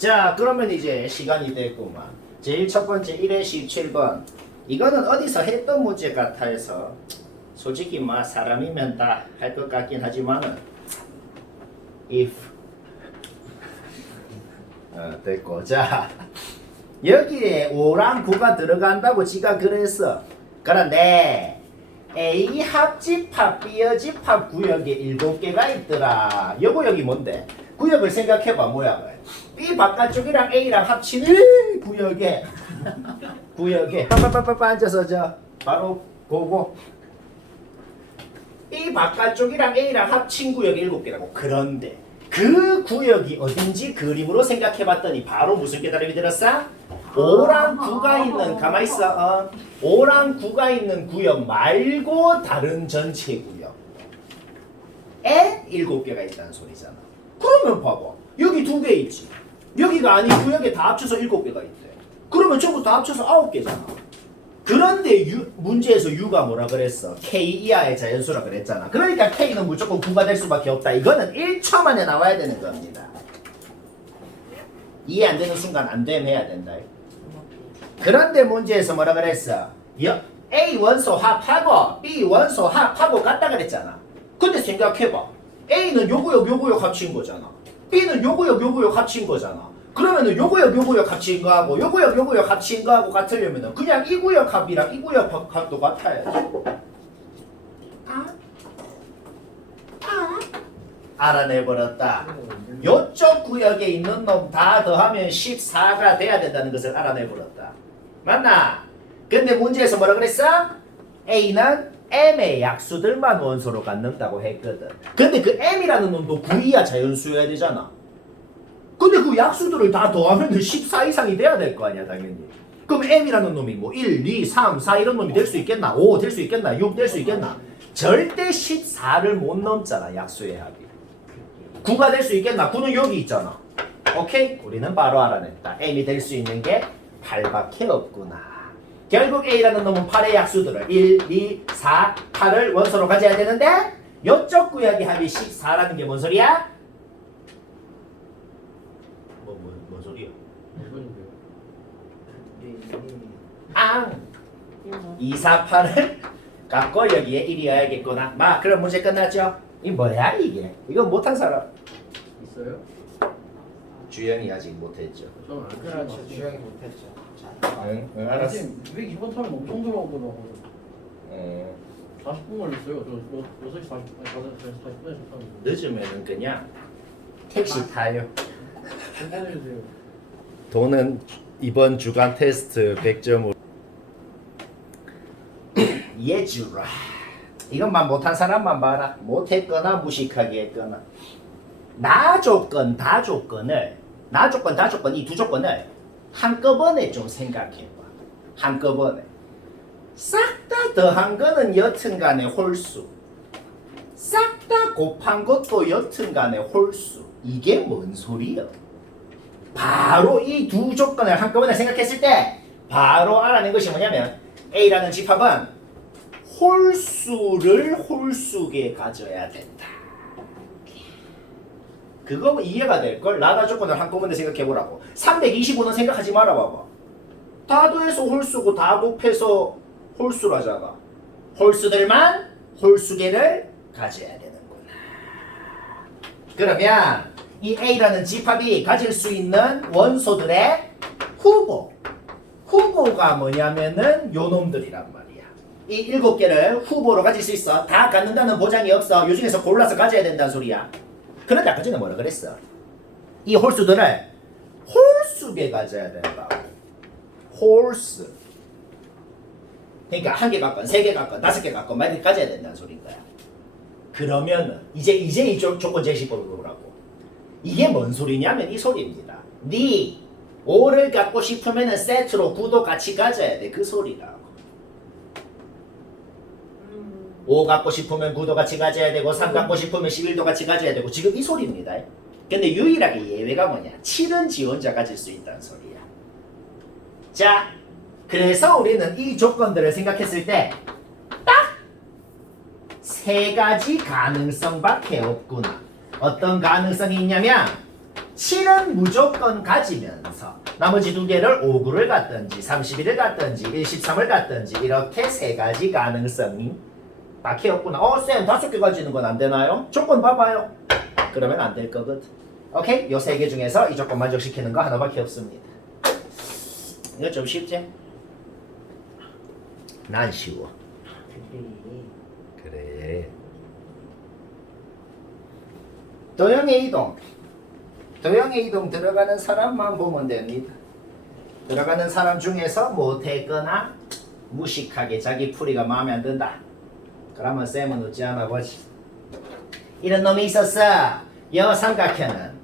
자, 그러면 이제 시간이 됐구만. 제일 첫 번째 1회 17번. 이거는 어디서 했던 문제 같아 해서 솔직히 뭐 사람이면 다 할 것 같긴 하지만은 if 됐고. 자, 여기에 5랑 9가 들어간다고 지가 그랬어. 그런데 A 합집합, B 여집합 구역에 7개가 있더라. 요거 여기 뭔데? 구역을 생각해봐. 모양을. B 바깥쪽이랑 A랑 합치는 구역에 빠빠빠빠 앉아서 저 바로 보고 B 바깥쪽이랑 A랑 합친 구역이 7개라고. 그런데 그 구역이 어딘지 그림으로 생각해봤더니 바로 무슨 깨달음이 들었어? 5랑 9가 있는, 가만있어. 5랑 9가 있는 구역 말고 다른 전체 구역에 7개가 있다는 소리잖아. 그러면 봐봐. 여기 2개 있지. 여기가 아닌 구역에 다 합쳐서 7개가 있대. 그러면 전부 다 합쳐서 9개잖아. 그런데 문제에서 U가 뭐라 그랬어? K 이하의 자연수라 그랬잖아. 그러니까 K는 무조건 9가 될 수밖에 없다. 이거는 1초 만에 나와야 되는 겁니다. 이해 안 되는 순간 안 되면 해야 된다. 그런데 문제에서 뭐라 그랬어? A 원소 합하고 B 원소 합하고 같다 그랬잖아. 근데 생각해봐. A는 요 구역 합친 거잖아. B는 요 구역 합친 거잖아. 그러면은 요 구역 합친 거하고 요 구역 합친 거하고 같으려면은 그냥 이 구역 합이랑 이 구역 합도 같아야지. 알아내버렸다. 요쪽 구역에 있는 놈 다 더하면 14가 돼야 된다는 것을 알아내버렸다. 맞나? 근데 문제에서 뭐라 그랬어? A는 M의 약수들만 원소로 갖는다고 했거든. 근데 그 M이라는 놈도 9 이하 자연수여야 되잖아. 근데 그 약수들을 다 더하면 14 이상이 돼야 될 거 아니야, 당연히. 그럼 M이라는 놈이 뭐 1, 2, 3, 4 이런 놈이 될 수 있겠나? 5 될 수 있겠나? 6 될 수 있겠나? 절대 14를 못 넘잖아, 약수의 합이. 9가 될 수 있겠나? 9는 여기 있잖아. 오케이? 우리는 바로 알아냈다. M이 될 수 있는 게 8밖에 없구나. 결국 A라는 놈은 8의 약수들을 1, 2, 4, 8을 원소로 가져야 되는데 요쪽 구역의 합이 14라는 게 뭔 소리야? 뭔 소리야? 앙! 2, 4, 8을 갖고 여기에 1이어야겠구나. 마, 그럼 문제 끝났죠? 이 뭐야 이게? 이거 못한 사람 있어요? 주영이 아직 못했죠. 저는 안 그렇죠. 주영이 못했죠. 응, 알았어. 선생님 202번 타면 엄청 들어오더라고요. 40분 걸렸어요. 저 6시 40분에 셨다는데 늦으면은 그냥 택시 타요. 보내주세요. 돈은 이번 주간 테스트 100점으로 예주라. 이것만 못한 사람만 봐라. 못했거나 무식하게 했거나. 나 조건, 다 조건을, 나 조건, 다 조건 이 두 조건을 한꺼번에 좀 생각해봐. 한꺼번에. 싹 다 더한 거는 여튼간에 홀수. 싹 다 곱한 것도 여튼간에 홀수. 이게 뭔 소리야? 바로 이 두 조건을 한꺼번에 생각했을 때 바로 알아낸 것이 뭐냐면 A라는 집합은 홀수를 홀수게 가져야 된다. 그거 이해가 될걸? 나다 조건을 한꺼번에 생각해보라고. 325는 생각하지 말아봐봐. 다 더해서 홀수고 다 곱해서 홀수라잖아. 홀수들만 홀수계를 가져야 되는구나. 그러면 이 A라는 집합이 가질 수 있는 원소들의 후보가 뭐냐면은 요 놈들이란 말이야. 이 7개를 후보로 가질 수 있어. 다 갖는다는 보장이 없어. 요 중에서 골라서 가져야 된다는 소리야. 그런데 아까 전에 뭐라 그랬어? 이 홀수들을 홀수게 가져야 된다. 홀수. 그러니까 1개 갖건, 3개 갖건, 5개 갖건 많이 가져야 된다는 소리인 거야. 그러면은 이제 이 조건 제시법을 보라고. 이게 뭔 소리냐면 이 소리입니다. 네 5를 갖고 싶으면은 세트로 9도 같이 가져야 돼. 그 소리라고. 5 갖고 싶으면 9도 같이 가져야 되고 3 갖고 싶으면 11도 같이 가져야 되고 지금 이 소리입니다. 근데 유일하게 예외가 뭐냐? 7은 지 혼자 가질 수 있다는 소리야. 자, 그래서 우리는 이 조건들을 생각했을 때 딱 3가지 가능성밖에 없구나. 어떤 가능성이 있냐면 7은 무조건 가지면서 나머지 두 개를 5구를 갖든지 31을 갖든지 13을 갖든지 이렇게 세 가지 가능성이 박혀있구나. 쌤 5개 가지는 건 안 되나요? 조건 봐봐요. 그러면 안 될 거거든. 오케이? 요 세 개 중에서 이 조건 만족시키는 거 하나밖에 없습니다. 이거 좀 쉽지? 난 쉬워. 그래. 도형의 이동. 도형의 이동 들어가는 사람만 보면 됩니다. 들어가는 사람 중에서 못했거나 무식하게 자기 풀이가 마음에 안 든다. 그러면 쌤은 웃지 않아 보지. 이런 놈이 있었어. 여 삼각형은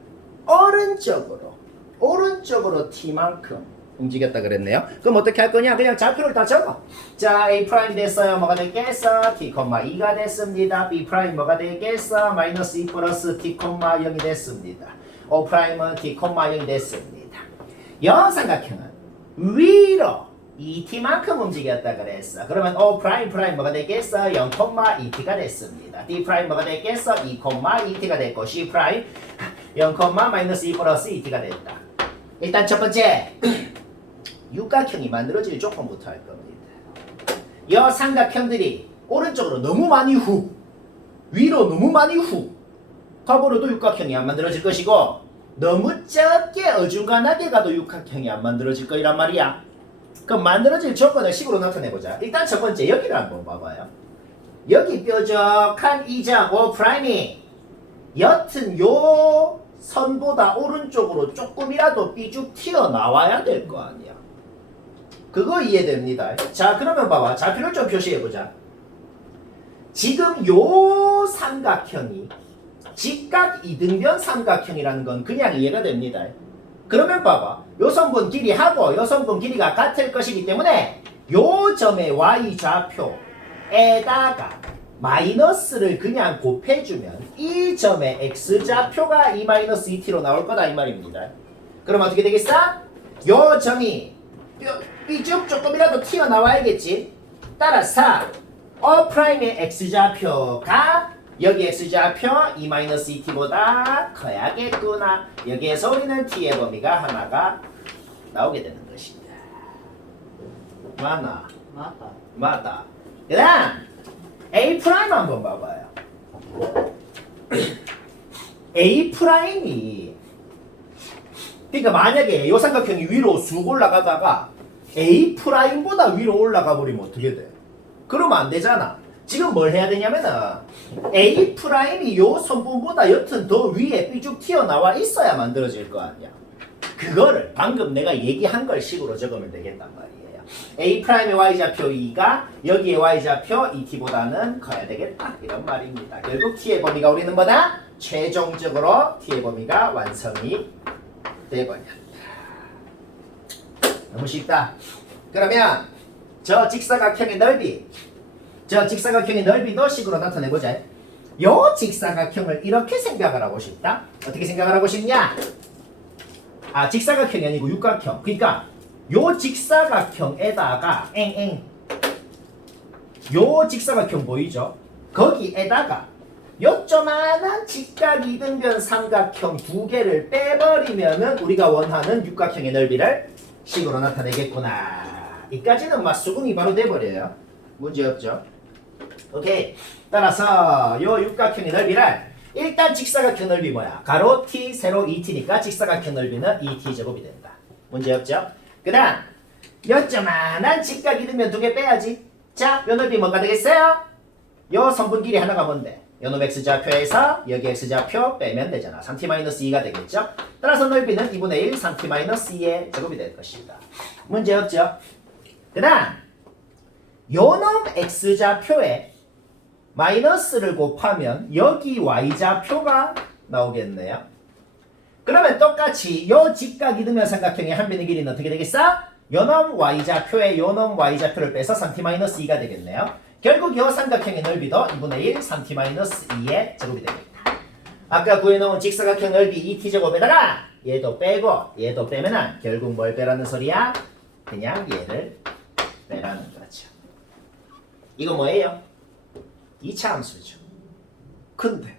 오른쪽으로 t만큼 움직였다 그랬네요. 그럼 어떻게 할 거냐? 그냥 좌표를 다 적어. 자, A' 됐어요. 뭐가 되겠어? t, 2가 됐습니다. B' 뭐가 되겠어? 마이너스 2 플러스 t, 0이 됐습니다. O'은 t, 0이 됐습니다. 여 삼각형은 위로 2t만큼 움직였다 그랬어. 그러면 O', 뭐가 되겠어? 0,2t가 됐습니다. D' 뭐가 되겠어? 2,2t가 됐고 C' 0, 마이너스 2 플러스 2t가 됐다. 일단 첫 번째 육각형이 만들어질 조건부터 할 겁니다. 여 삼각형들이 오른쪽으로 너무 많이 후, 위로 너무 많이 후 가버려도 육각형이 안 만들어질 것이고, 너무 적게 어중간하게 가도 육각형이 안 만들어질 거란 말이야. 그럼 만들어질 조건을 식으로 나타내보자. 일단 첫 번째 여기를 한번 봐봐요. 여기 뾰족한 이 점 O'이 여튼 요 선보다 오른쪽으로 조금이라도 삐죽 튀어나와야 될 거 아니야. 그거 이해됩니다. 자, 그러면 봐봐. 좌표를 좀 표시해보자. 지금 요 삼각형이 직각 이등변 삼각형이라는 건 그냥 이해가 됩니다. 그러면 봐봐. 요 선분 길이하고 요 선분 길이가 같을 것이기 때문에 요 점의 y좌표에다가 마이너스를 그냥 곱해주면 이 점의 x좌표가 2-2t로 나올 거다 이 말입니다. 그럼 어떻게 되겠어? 요 점이 삐쭉 조금이라도 튀어나와야겠지. 따라서 O'의 x좌표가 여기 x좌표 2-2t보다 커야겠구나. 여기에서 우리는 t의 범위가 하나가 나오게 되는 것입니다. 맞나? 맞다. 맞다. 그 다음 A' 한번 봐봐요. A'이 그러니까 만약에 요 삼각형이 위로 쑥 올라가다가 A'보다 위로 올라가 버리면 어떻게 돼? 그러면 안 되잖아. 지금 뭘 해야 되냐면은 A'이 요 선분보다 여튼 더 위에 삐쭉 튀어나와 있어야 만들어질 거 아니야. 그거를 방금 내가 얘기한 걸 식으로 적으면 되겠단 말이에요. A'의 y좌표 2가 여기의 y좌표 2t보다는 커야 되겠다 이런 말입니다. 결국 t의 범위가 우리는 뭐다? 최종적으로 t의 범위가 완성이 돼버렸다. 너무 쉽다. 그러면 저 직사각형의 넓이도 식으로 나타내보자. 요 직사각형을 이렇게 생각을 하고 싶다. 어떻게 생각을 하고 싶냐? 직사각형이 아니고 육각형. 그러니까 요 직사각형에다가 요 직사각형 보이죠? 거기에다가 요조만한 직각 이등변 삼각형 두 개를 빼버리면은 우리가 원하는 육각형의 넓이를 식으로 나타내겠구나. 이까지는 막 수긍이 바로 돼버려요. 문제없죠? 오케이. 따라서 요 육각형의 넓이를 일단 직사각형 넓이 뭐야? 가로 t, 세로 2t니까 직사각형 넓이는 2t제곱이 된다. 문제없죠? 그 다음 요조만한 직각 이등변 두 개 빼야지. 자, 요 넓이 뭐가 되겠어요? 요 선분 길이 하나가 뭔데? 요놈 x좌표에서 여기 x좌표 빼면 되잖아. 3t-2가 되겠죠? 따라서 넓이는 2분의 1 3t-2의 제곱이 될 것입니다. 문제없죠? 그 다음 요놈 x좌표에 마이너스를 곱하면 여기 y좌표가 나오겠네요. 그러면 똑같이 요 직각 이등변 삼각형의 한 변의 길이는 어떻게 되겠어? 요놈 y좌표에 요놈 y좌표를 빼서 3t-2가 되겠네요. 결국 요 삼각형의 넓이도 2분의 1 3t-2의 제곱이 되겠다. 아까 구해놓은 직사각형 넓이 2t제곱에다가 얘도 빼고 얘도 빼면은 결국 뭘 빼라는 소리야? 그냥 얘를 빼라는 거죠. 이거 뭐예요? 2차 함수죠. 근데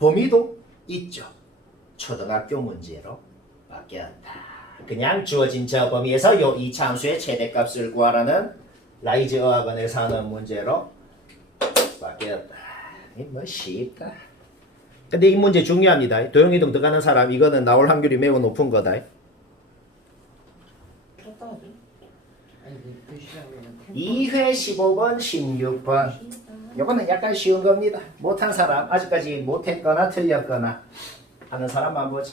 범위도 있죠. 초등학교 문제로 바뀌었다. 그냥 주어진 저 범위에서 요 이차함수의 최대값을 구하라는 라이즈 어학원에서 하는 문제로 바뀌었다. 뭐 쉽다. 근데 이 문제 중요합니다. 도형이동 들어가는 사람 이거는 나올 확률이 매우 높은 거다. 쳤다 하지. 아니 그 시간에는 2회 15번 16번 요거는 약간 쉬운 겁니다. 못한 사람 아직까지 못했거나 틀렸거나 하는 사람만 보자.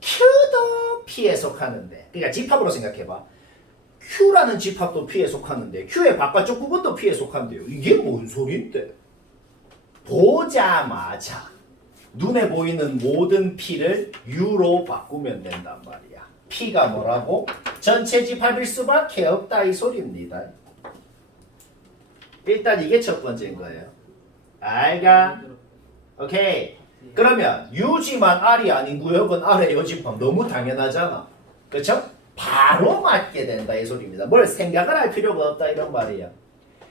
Q도 P에 속하는데 그러니까 집합으로 생각해봐. Q라는 집합도 P에 속하는데 Q의 바깥쪽 부분도 P에 속한대요. 이게 뭔 소린데? 보자마자 눈에 보이는 모든 P를 U로 바꾸면 된단 말이야. P가 뭐라고? 전체 집합일 수밖에 없다 이 소리입니다. 일단 이게 첫 번째인 거예요. 알가? 오케이. 그러면 U지만 R이 아닌 구역은 R의 여집합 너무 당연하잖아. 그렇죠? 바로 맞게 된다 이 소리입니다. 뭘 생각을 할 필요가 없다 이런 말이에요.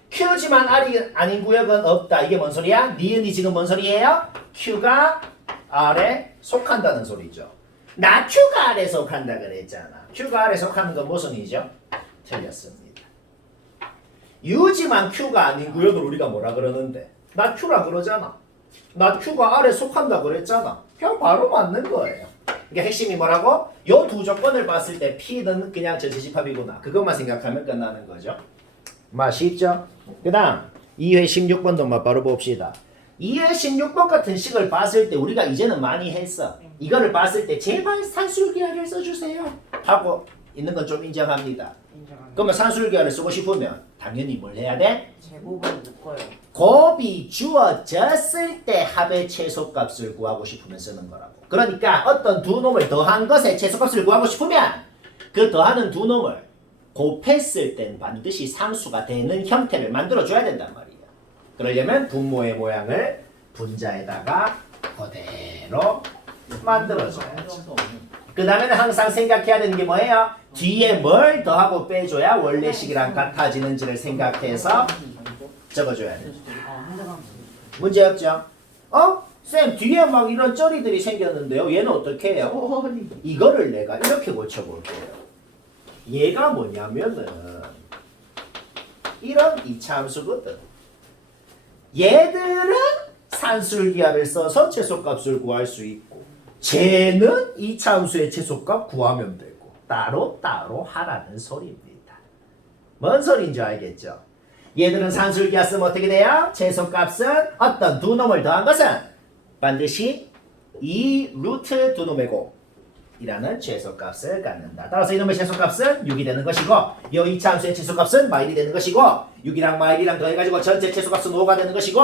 Q지만 R이 아닌 구역은 없다. 이게 뭔 소리야? 니은이 지금 뭔 소리예요? Q가 R에 속한다는 소리죠. 나 Q가 R에 속한다 그랬잖아. Q가 R에 속하는 건 무슨 이죠? 틀렸습니다. U지만 Q가 아닌 구역을 우리가 뭐라 그러는데? 나 Q라 그러잖아. 나 Q가 R에 속한다 그랬잖아. 그냥 바로 맞는 거예요. 그러니까 핵심이 뭐라고? 요 두 조건을 봤을 때 P는 그냥 전체 집합이구나. 그것만 생각하면 끝나는 거죠. 맛있죠? 그 다음 2회 16번도 바로 봅시다. 2회 16번 같은 식을 봤을 때 우리가 이제는 많이 했어. 이거를 봤을 때 제발 산술기하를 써주세요 하고 있는 건 좀 인정합니다. 인정합니다. 그러면 산술기하를 쓰고 싶으면 당연히 뭘 해야 돼? 제곱은 묶어요. 곱이 주어졌을 때 합의 최소값을 구하고 싶으면 쓰는 거라고. 그러니까 어떤 두 놈을 더한 것의 최소값을 구하고 싶으면 그 더하는 두 놈을 곱했을 땐 반드시 상수가 되는 형태를 만들어줘야 된단 말이야. 그러려면 분모의 모양을 분자에다가 그대로 만들어줘야죠. 그 다음에는 항상 생각해야 되는 게 뭐예요? 뒤에 뭘 더하고 빼줘야 원래식이랑 같아지는지를 생각해서 적어줘야 돼. 한 대만 문제 없죠? 쌤 뒤에 막 이런 쩌리들이 생겼는데요. 얘는 어떻게 해요? 이거를 내가 이렇게 고쳐볼게요. 얘가 뭐냐면은 이런 이차함수거든. 얘들은 산술기하를 써서 최소값을 구할 수 있고 쟤는 이차함수의 최소값 구하면 되고 따로따로 하라는 소리입니다. 뭔 소리인지 알겠죠? 얘들은 산술기하 쓰면 어떻게 돼요? 최소값은 어떤 두 놈을 더한 것은 반드시 이 루트 두 놈의 곱이라는 최소값을 갖는다. 따라서 이놈의 최소값은 6이 되는 것이고 이 2차 함수의 최소값은 마일이 되는 것이고 6이랑 마일이랑 더해가지고 전체 최소값은 5가 되는 것이고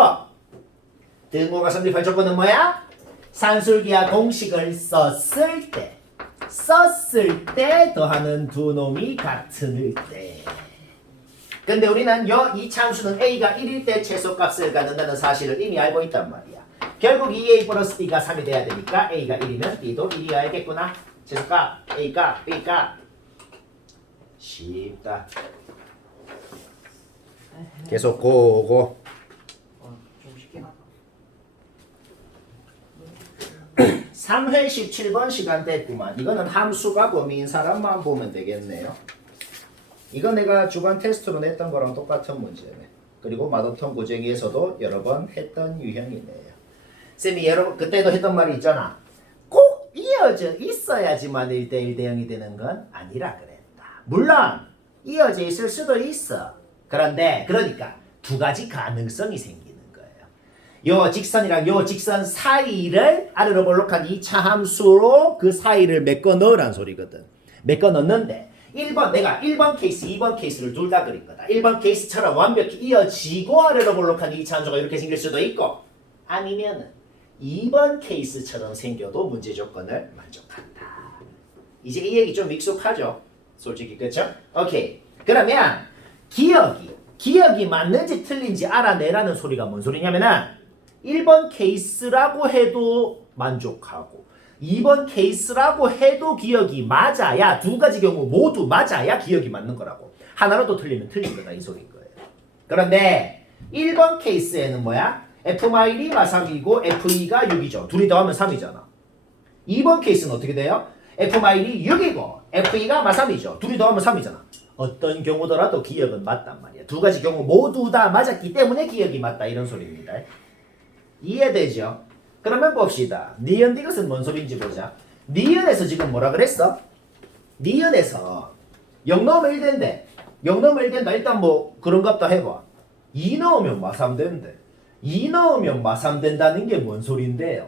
등호가 성립할 조건은 뭐야? 산술기하 공식을 썼을 때 더하는 두 놈이 같을 때. 근데 우리는 요 이차 함수는 A가 1일 때 최소값을 갖는다는 사실을 이미 알고 있단 말이야. 결국 2A 플러스 B가 3이 돼야 되니까 A가 1이면 B도 1이어야겠구나. 최소값 A값 B값 쉽다. 계속 고고. 좀 쉽게 나. 3회 17번 시간 됐구만. 이거는 함수가 범위인 사람만 보면 되겠네요. 이거 내가 주간 테스트로 냈던 거랑 똑같은 문제네. 그리고 마더턴 고쟁이에서도 여러 번 했던 유형이네요. 쌤이 그때도 했던 말이 있잖아. 꼭 이어져 있어야지만 1대1 대응이 되는 건 아니라 그랬다. 물론 이어져 있을 수도 있어. 그런데 그러니까 두 가지 가능성이 생기는 거예요. 요 직선이랑 요 직선 사이를 아래로 볼록한 2차 함수로 그 사이를 메꿔 넣으란 소리거든. 메꿔 넣는데 1번 내가 1번 케이스, 2번 케이스를 둘 다 그린 거다. 1번 케이스처럼 완벽히 이어지고 아래로 볼록한 2차 함수가 이렇게 생길 수도 있고 아니면은 2번 케이스처럼 생겨도 문제 조건을 만족한다. 이제 이 얘기 좀 익숙하죠? 솔직히 그쵸? 오케이. 그러면 기억이 맞는지 틀린지 알아내라는 소리가 뭔 소리냐면은 1번 케이스라고 해도 만족하고 2번 케이스라고 해도 기억이 맞아야 두 가지 경우 모두 맞아야 기억이 맞는 거라고. 하나라도 틀리면 틀린 거다 이 소리인 거예요. 그런데 1번 케이스에는 뭐야? F-1이 3이고 F2가 6이죠. 둘이 더하면 3이잖아. 2번 케이스는 어떻게 돼요? f 마일이 6이고 f2가 마 3이죠. 둘이 더하면 3이잖아. 어떤 경우더라도 기억은 맞단 말이야. 두 가지 경우 모두 다 맞았기 때문에 기억이 맞다 이런 소리입니다. 이해되죠? 그러면 봅시다. 니은 디귿은 뭔 소리인지 보자. 니은에서 지금 뭐라 그랬어? 니은에서 0 넣으면 1 된대. 0 넣으면 1 된다. 일단 뭐 그런 값다 해봐. 2 넣으면 마 3 된대. 2 넣으면 마 3 된다는 게 뭔 소린데요?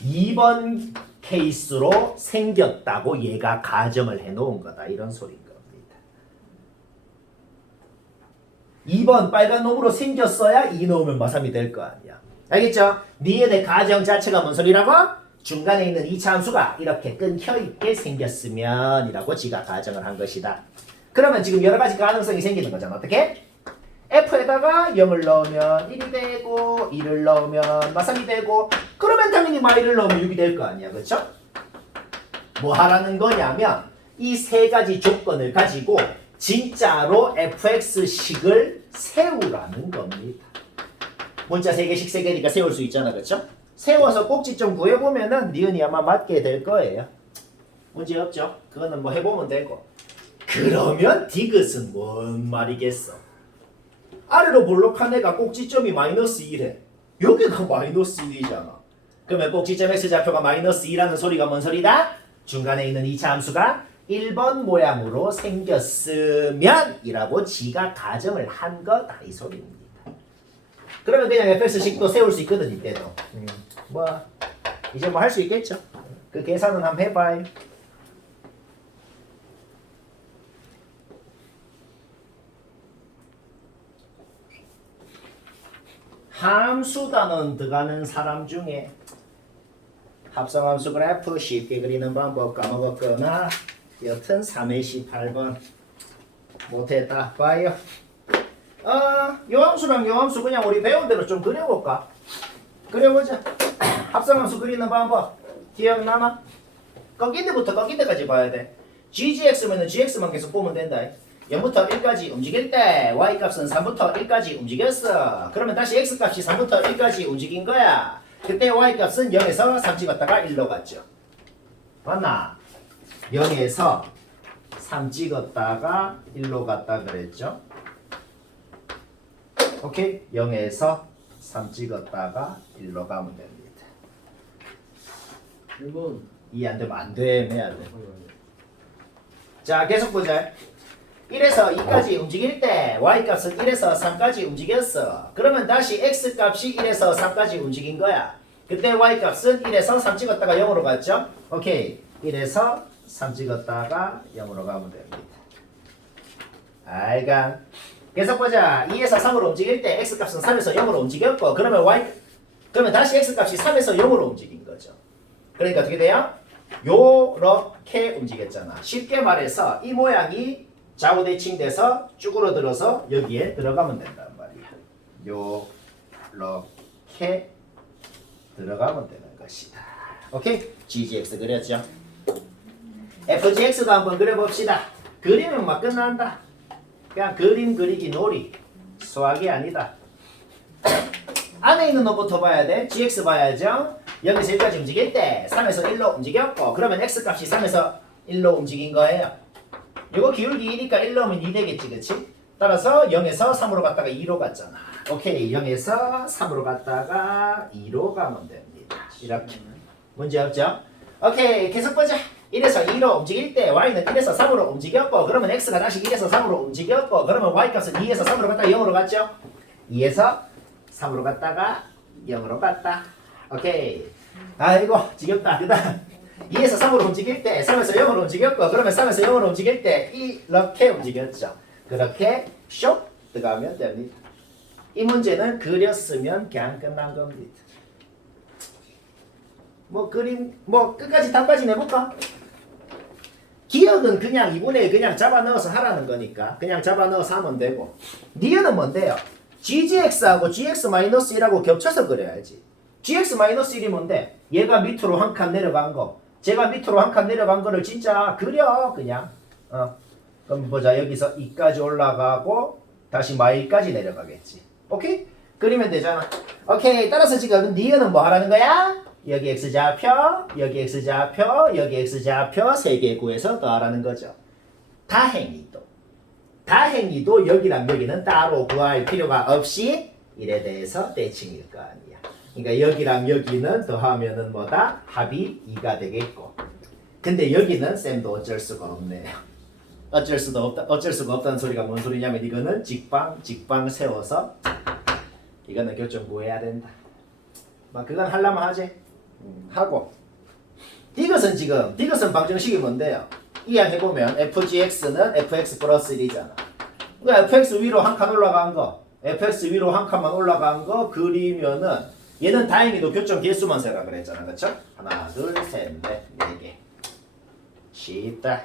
2번 케이스로 생겼다고 얘가 가정을 해놓은 거다. 이런 소리인 겁니다. 2번 빨간 놈으로 생겼어야 2 넣으면 마 3이 될 거 아니야. 알겠죠? 니은의 가정 자체가 뭔 소리라고? 중간에 있는 2차 함수가 이렇게 끊겨있게 생겼으면 이라고 지가 가정을 한 것이다. 그러면 지금 여러 가지 가능성이 생기는 거잖아. 어떻게? F에다가 0을 넣으면 1이 되고 2를 넣으면 마 3이 되고 그러면 당연히 마 1을 넣으면 6이 될 거 아니야. 그렇죠? 뭐 하라는 거냐면 이 세 가지 조건을 가지고 진짜로 fx식을 세우라는 겁니다. 문자 3개씩 3개니까 세울 수 있잖아. 그렇죠? 세워서 꼭지 좀 구해보면은 니은이 아마 맞게 될 거예요. 문제 없죠? 그거는 뭐 해보면 되고. 그러면 디귿은 뭔 말이겠어? 아래로 볼록한 애가 꼭지점이 마이너스 1해. 여기가 마이너스 1이잖아. 그러면 꼭지점 x좌표가 마이너스 2라는 소리가 뭔 소리다? 중간에 있는 2차 함수가 1번 모양으로 생겼으면 이라고 지가 가정을 한 거다 이 소리입니다. 그러면 그냥 fx식도 세울 수 있거든 이때도. 뭐 이제 뭐 할 수 있겠죠. 그 계산은 한번 해봐요. 함수 단원 들어가는 사람 중에 합성함수 그래프 쉽게 그리는 방법 까먹었거나 여튼 3의 18번 못했다 봐요. 요 함수랑 요 함수 그냥 우리 배운 대로 좀 그려볼까? 그려보자. 합성함수 그리는 방법 기억나나? 꺾인 데부터 꺾인 데까지 봐야 돼. GGX면은 GX만 계속 보면 된다. 0부터 1까지 움직일 때 Y값은 3부터 1까지 움직였어. 그러면 다시 X값이 3부터 1까지 움직인 거야. 그때 Y값은 0에서 3 찍었다가 1로 갔죠. 맞나? 0에서 3 찍었다가 1로 갔다 그랬죠. 오케이? 0에서 3 찍었다가 1로 가면 됩니다. 1번. 이해 안 되면 안 돼. 해야 돼. 자, 계속 보자. 1에서 2까지 움직일 때 Y값은 1에서 3까지 움직였어. 그러면 다시 X값이 1에서 3까지 움직인 거야. 그때 Y값은 1에서 3 찍었다가 0으로 갔죠? 오케이. 1에서 3 찍었다가 0으로 가면 됩니다. 알간. 계속 보자. 2에서 3으로 움직일 때 X값은 3에서 0으로 움직였고 그러면 다시 X값이 3에서 0으로 움직인 거죠. 그러니까 어떻게 돼요? 요렇게 움직였잖아. 쉽게 말해서 이 모양이 좌우 대칭돼서 쭈그러들어서 여기에 들어가면 된단 말이야. 요렇게 들어가면 되는 것이다. 오케이? GGX 그렸죠? FGX도 한번 그려봅시다. 그리면 막 끝난다. 그냥 그림 그리기 놀이. 수학이 아니다. 안에 있는 놈부터 봐야 돼. GX 봐야죠. 여기서 1까지 움직일 때 3에서 1로 움직였고 그러면 X값이 3에서 1로 움직인 거예요. 이거 기울기 2니까 1 넣으면 2 되겠지, 그치? 따라서 0에서 3으로 갔다가 2로 갔잖아. 오케이, 0에서 3으로 갔다가 2로 가면 됩니다. 이렇게. 문제 없죠? 오케이, 계속 보자. 1에서 2로 움직일 때 Y는 1에서 3으로 움직였고 그러면 X가 다시 1에서 3으로 움직였고 그러면 Y값은 2에서 3으로 갔다가 0으로 갔죠? 2에서 3으로 갔다가 0으로 갔다. 오케이. 아이고, 지겹다. 그 다음 2에서 3으로 움직일 때 3에서 0으로 움직였고 그러면 3에서 0으로 움직일 때 이렇게 움직였죠. 그렇게 쇽 들어가면 됩니다. 이 문제는 그렸으면 그냥 끝난 겁니다. 뭐 그림 뭐 끝까지 답까지 내볼까? 기억은 그냥 2분의 1 그냥 잡아넣어서 하라는 거니까 그냥 잡아넣어서 하면 되고 니은은 뭔데요? GGX하고 GX-1하고 겹쳐서 그려야지. GX-1이 뭔데? 얘가 밑으로 한 칸 내려간 거 제가 밑으로 한 칸 내려간 거를 진짜 그려 그냥 그럼 보자. 여기서 2까지 올라가고 다시 마일까지 내려가겠지. 오케이? 그리면 되잖아. 오케이. 따라서 지금 니은은 뭐 하라는 거야? 여기 x좌표, 여기 x좌표, 여기 x좌표 3개 구해서 더하라는 거죠. 다행히도 여기랑 여기는 따로 구할 필요가 없이 일에 대해서 대칭일 거 아니야. 그러니까 여기랑 여기는 더하면은 뭐다? 합이 2가 되겠고. 근데 여기는 쌤도 어쩔 수가 없네요. 어쩔 수가 없다는 소리가 뭔 소리냐면 이거는 직방 세워서 이거는 교점 구해야 된다. 막 그건 하려면 하지. 하고 디귿은 방정식이 뭔데요? 이항해보면 fgx는 fx 플러스 1이잖아. 그러니까 fx 위로 한 칸 올라간 거, fx 위로 한 칸만 올라간 거 그리면은 얘는 다행히도 교점 개수만 세라 그랬잖아. 그쵸? 하나, 둘, 셋, 넷, 4개. 쉽다.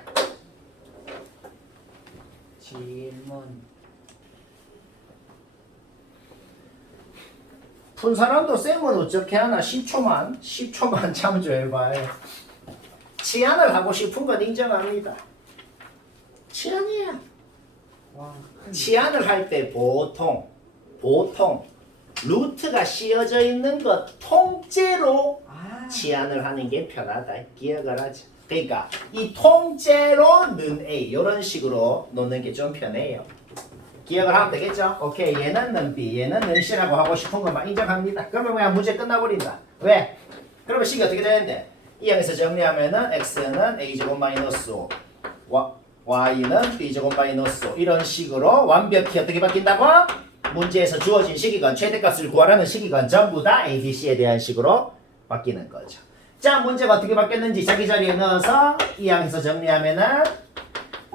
질문. 푼 사람도 쌤은 어떻게 하나 10초만 참조해봐요. 치안을 하고 싶은 건 인정합니다. 치안이야. 와. 치안을 할 때 보통 루트가 씌어져 있는 것 통째로 아. 치안을 하는 게 편하다. 기억을 하자. 그러니까 이 통째로는 A 이런 식으로 놓는 게 좀 편해요. 기억을 하면 되겠죠? 오케이, 얘는 는 B, 얘는 는 C라고 하고 싶은 것만 인정합니다. 그러면 그냥 문제 끝나버린다. 왜? 그러면 C가 어떻게 되는데? 이 항에서 정리하면은 X는 A제곱 마이너스 5, Y는 B제곱 마이너스 5 이런 식으로 완벽히 어떻게 바뀐다고? 문제에서 주어진 식이건 최대값을 구하라는 식이건 전부 다 A, B, C에 대한 식으로 바뀌는 거죠. 자, 문제가 어떻게 바뀌었는지 자기 자리에 넣어서 이 항에서 정리하면은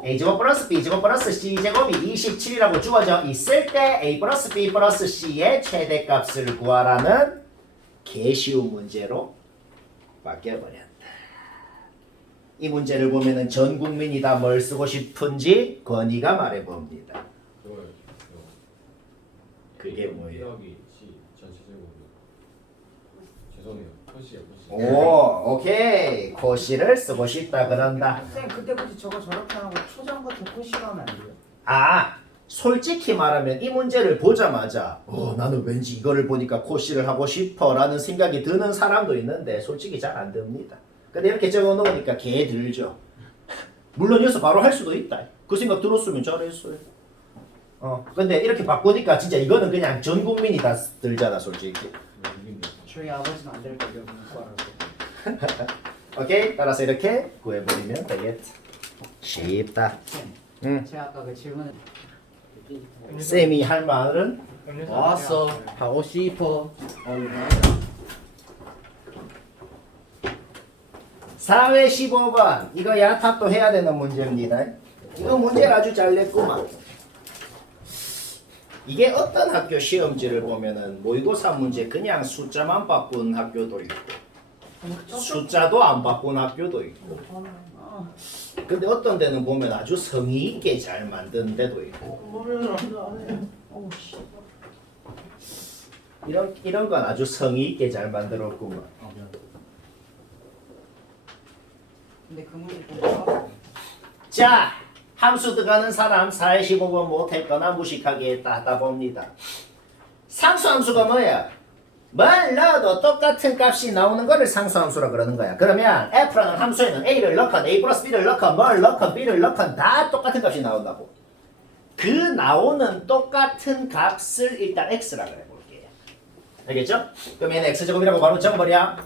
A제곱 플러스 B제곱 플러스 C제곱이 27이라고 주어져 있을 때 A 플러스 B 플러스 C의 최대값을 구하라는 개쉬운 문제로 바뀌어버렸다. 이 문제를 보면은 전 국민이 다 뭘 쓰고 싶은지 건이가 말해봅니다. 그게 뭐예요? 죄송해요. 코시야. 오, 오케이. 코시를 쓰고 싶다 그런다. 쌤 그때부터 저거 저렇게 하고 초전부터 코시하면 안 돼요? 아, 솔직히 말하면 이 문제를 보자마자 나는 왠지 이거를 보니까 코시를 하고 싶어 라는 생각이 드는 사람도 있는데 솔직히 잘 안 듭니다. 근데 이렇게 적어놓으니까 개 들죠. 물론 여기서 바로 할 수도 있다. 그 생각 들었으면 잘했어요. 근데 이렇게 바꾸니까 진짜 이거는 그냥 전 국민이 다 들잖아 솔직히. 저희 아버지는 안 될 거예요. 알아서. 오케이? 따라서 이렇게 구해버리면 되겠다. 쉽다. 쌤. 응. 제가 아까 그 질문. 쌤이 할 말은 왔어. 하고 싶어. 4회 15번 이거 야탑도 해야 되는 문제입니다. 이거 문제를 아주 잘 냈구만. 이게 어떤 학교 시험지를 보면은 모의고사 문제 그냥 숫자만 바꾼 학교도 있고 숫자도 안 바꾼 학교도 있고 근데 어떤 데는 보면 아주 성의 있게 잘 만든 데도 있고 이런 건 아주 성의 있게 잘 만들었구만. 근데 그 문제 좀 자, 함수 들어가는 사람 4에 15번 못했거나 무식하게 했다 하다 봅니다. 상수함수가 뭐야? 뭘 넣어도 똑같은 값이 나오는 거를 상수함수라 그러는 거야. 그러면 F라는 함수에는 A를 넣건 A 플러스 B를 넣건 뭘 넣건 B를 넣건 다 똑같은 값이 나온다고. 그 나오는 똑같은 값을 일단 X라 그래 볼게요. 알겠죠? 그럼 얘는 X제곱이라고 바로 적어버려.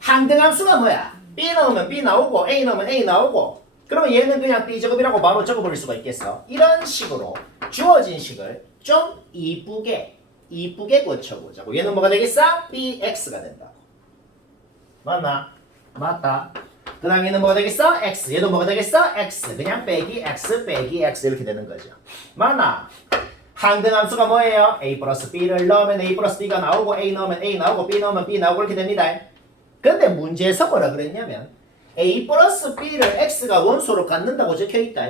항등함수가 뭐야? B 넣으면 B 나오고 A 넣으면 A 나오고 그러면 얘는 그냥 B제곱이라고 바로 적어버릴 수가 있겠어. 이런 식으로 주어진 식을 좀 이쁘게 고쳐보자고. 얘는 뭐가 되겠어? BX가 된다고. 맞나? 맞다. 그 다음 얘는 뭐가 되겠어? X. 얘도 뭐가 되겠어? X. 그냥 빼기 X 빼기 X 이렇게 되는 거죠. 맞나? 항등함수가 뭐예요? A 플러스 B를 넣으면 A 플러스 B가 나오고 A 넣으면 A 나오고 B 넣으면 B 나오고 이렇게 됩니다. 근데 문제에서 뭐라 그랬냐면 A 플러스 B를 X가 원소로 갖는다고 적혀있다.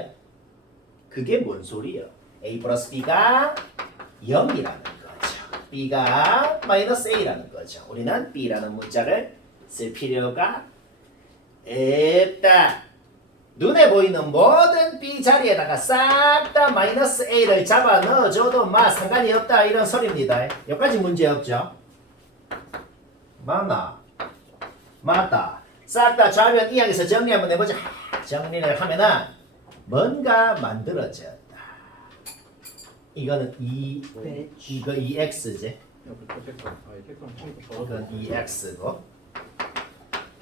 그게 뭔 소리야? A 플러스 B가 0이라는 거죠. B가 마이너스 A라는 거죠. 우리는 B라는 문자를 쓸 필요가 없다. 눈에 보이는 모든 B 자리에다가 싹 다 마이너스 A를 잡아 넣어줘도 막 상관이 없다 이런 소리입니다. 여기까지 문제 없죠? 맞나? 맞다. 싹 다 좌변 이항에서 정리 한번 해보자. 정리를 하면은 뭔가 만들어졌다. 이거는 이거 2x지. 이건 2x고.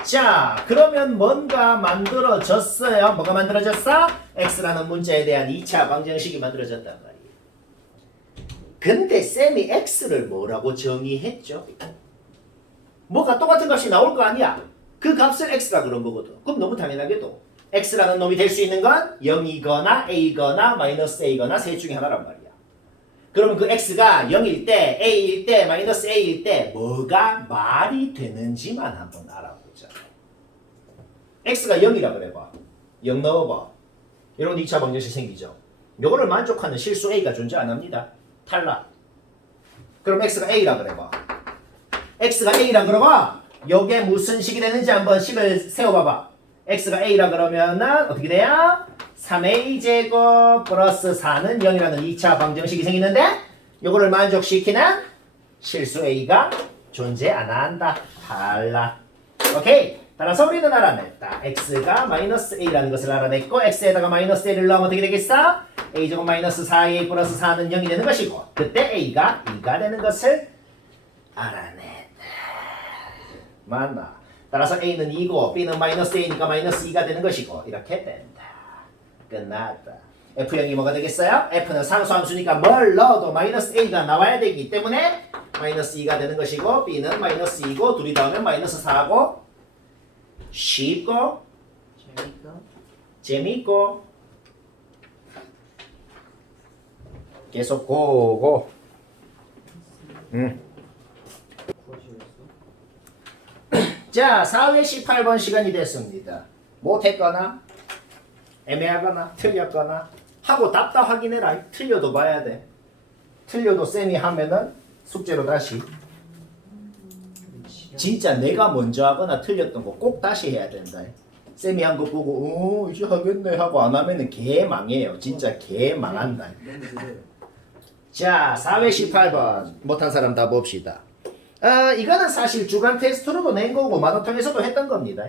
자, 그러면 뭔가 만들어졌어요. 뭐가 만들어졌어? x라는 문자에 대한 2차 방정식이 만들어졌단 말이에요. 근데 쌤이 x를 뭐라고 정의했죠? 뭐가 똑같은 값이 나올 거 아니야? 그 값을 x라 그런 거거든. 그럼 너무 당연하게도 x라는 놈이 될 수 있는 건 0이거나 a거나 마이너스 a거나 셋 중에 하나란 말이야. 그러면 그 x가 0일 때, a일 때, 마이너스 a일 때 뭐가 말이 되는지만 한번 알아보자. x가 0이라 그래봐. 0 넣어봐. 이런 2차 방정식 생기죠. 요거를 만족하는 실수 a가 존재 안 합니다. 탈락. 그럼 x가 a라 그래봐. x가 a라 그러봐. 요게 무슨 식이 되는지 한번 식을 세워봐봐. x가 a라 그러면은 어떻게 돼요? 3a제곱 플러스 4는 0이라는 2차 방정식이 생기는데 요거를 만족시키는 실수 a가 존재 안 한다. 탈락. 오케이. 따라서 우리는 알아냈다. x가 마이너스 a라는 것을 알아냈고 x에다가 마이너스 a를 넣으면 어떻게 되겠어? a제곱 마이너스 4a 플러스 4는 0이 되는 것이고 그때 a가 2가 되는 것을 알아냈다. 맞나? 따라서 a는 2고 b는 마이너스 a니까 마이너스 2가 되는 것이고 이렇게 된다. 끝났다. F형이 뭐가 되겠어요? F는 상수함수니까 뭘 넣어도 마이너스 a가 나와야 되기 때문에 마이너스 2가 되는 것이고 b는 마이너스 2고 둘이 더하면 마이너스 4고 쉽고 재미있고 계속 고고 자 4회 18번 시간이 됐습니다. 못했거나 애매하거나 틀렸거나 하고 답 다 확인해라. 틀려도 봐야 돼. 틀려도 쌤이 하면은 숙제로 다시 진짜 내가 먼저 하거나 틀렸던 거 꼭 다시 해야 된다. 쌤이 한 거 보고 이제 하겠네 하고 안 하면은 개 망해요. 진짜 개 망한다. 자 4회 18번 못한 사람 다 봅시다. 이거는 사실 주간 테스트로도 낸 거고 만화통에서도 했던 겁니다.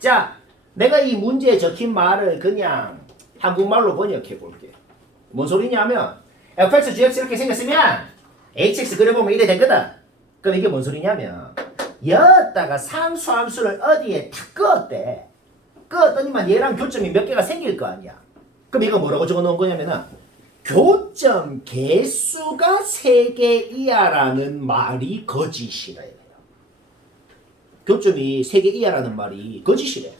자 내가 이 문제에 적힌 말을 그냥 한국말로 번역해 볼게. 뭔 소리냐면 fx, gx 이렇게 생겼으면 hx 그려보면 이래 되거든. 그럼 이게 뭔 소리냐면 여기다가 상수함수를 어디에 탁 그었대. 그었더니만 얘랑 교점이 몇 개가 생길 거 아니야. 그럼 이거 뭐라고 적어놓은 거냐면은 교점 개수가 3개 이하라는 말이 거짓이래요. 교점이 3개 이하라는 말이 거짓이래.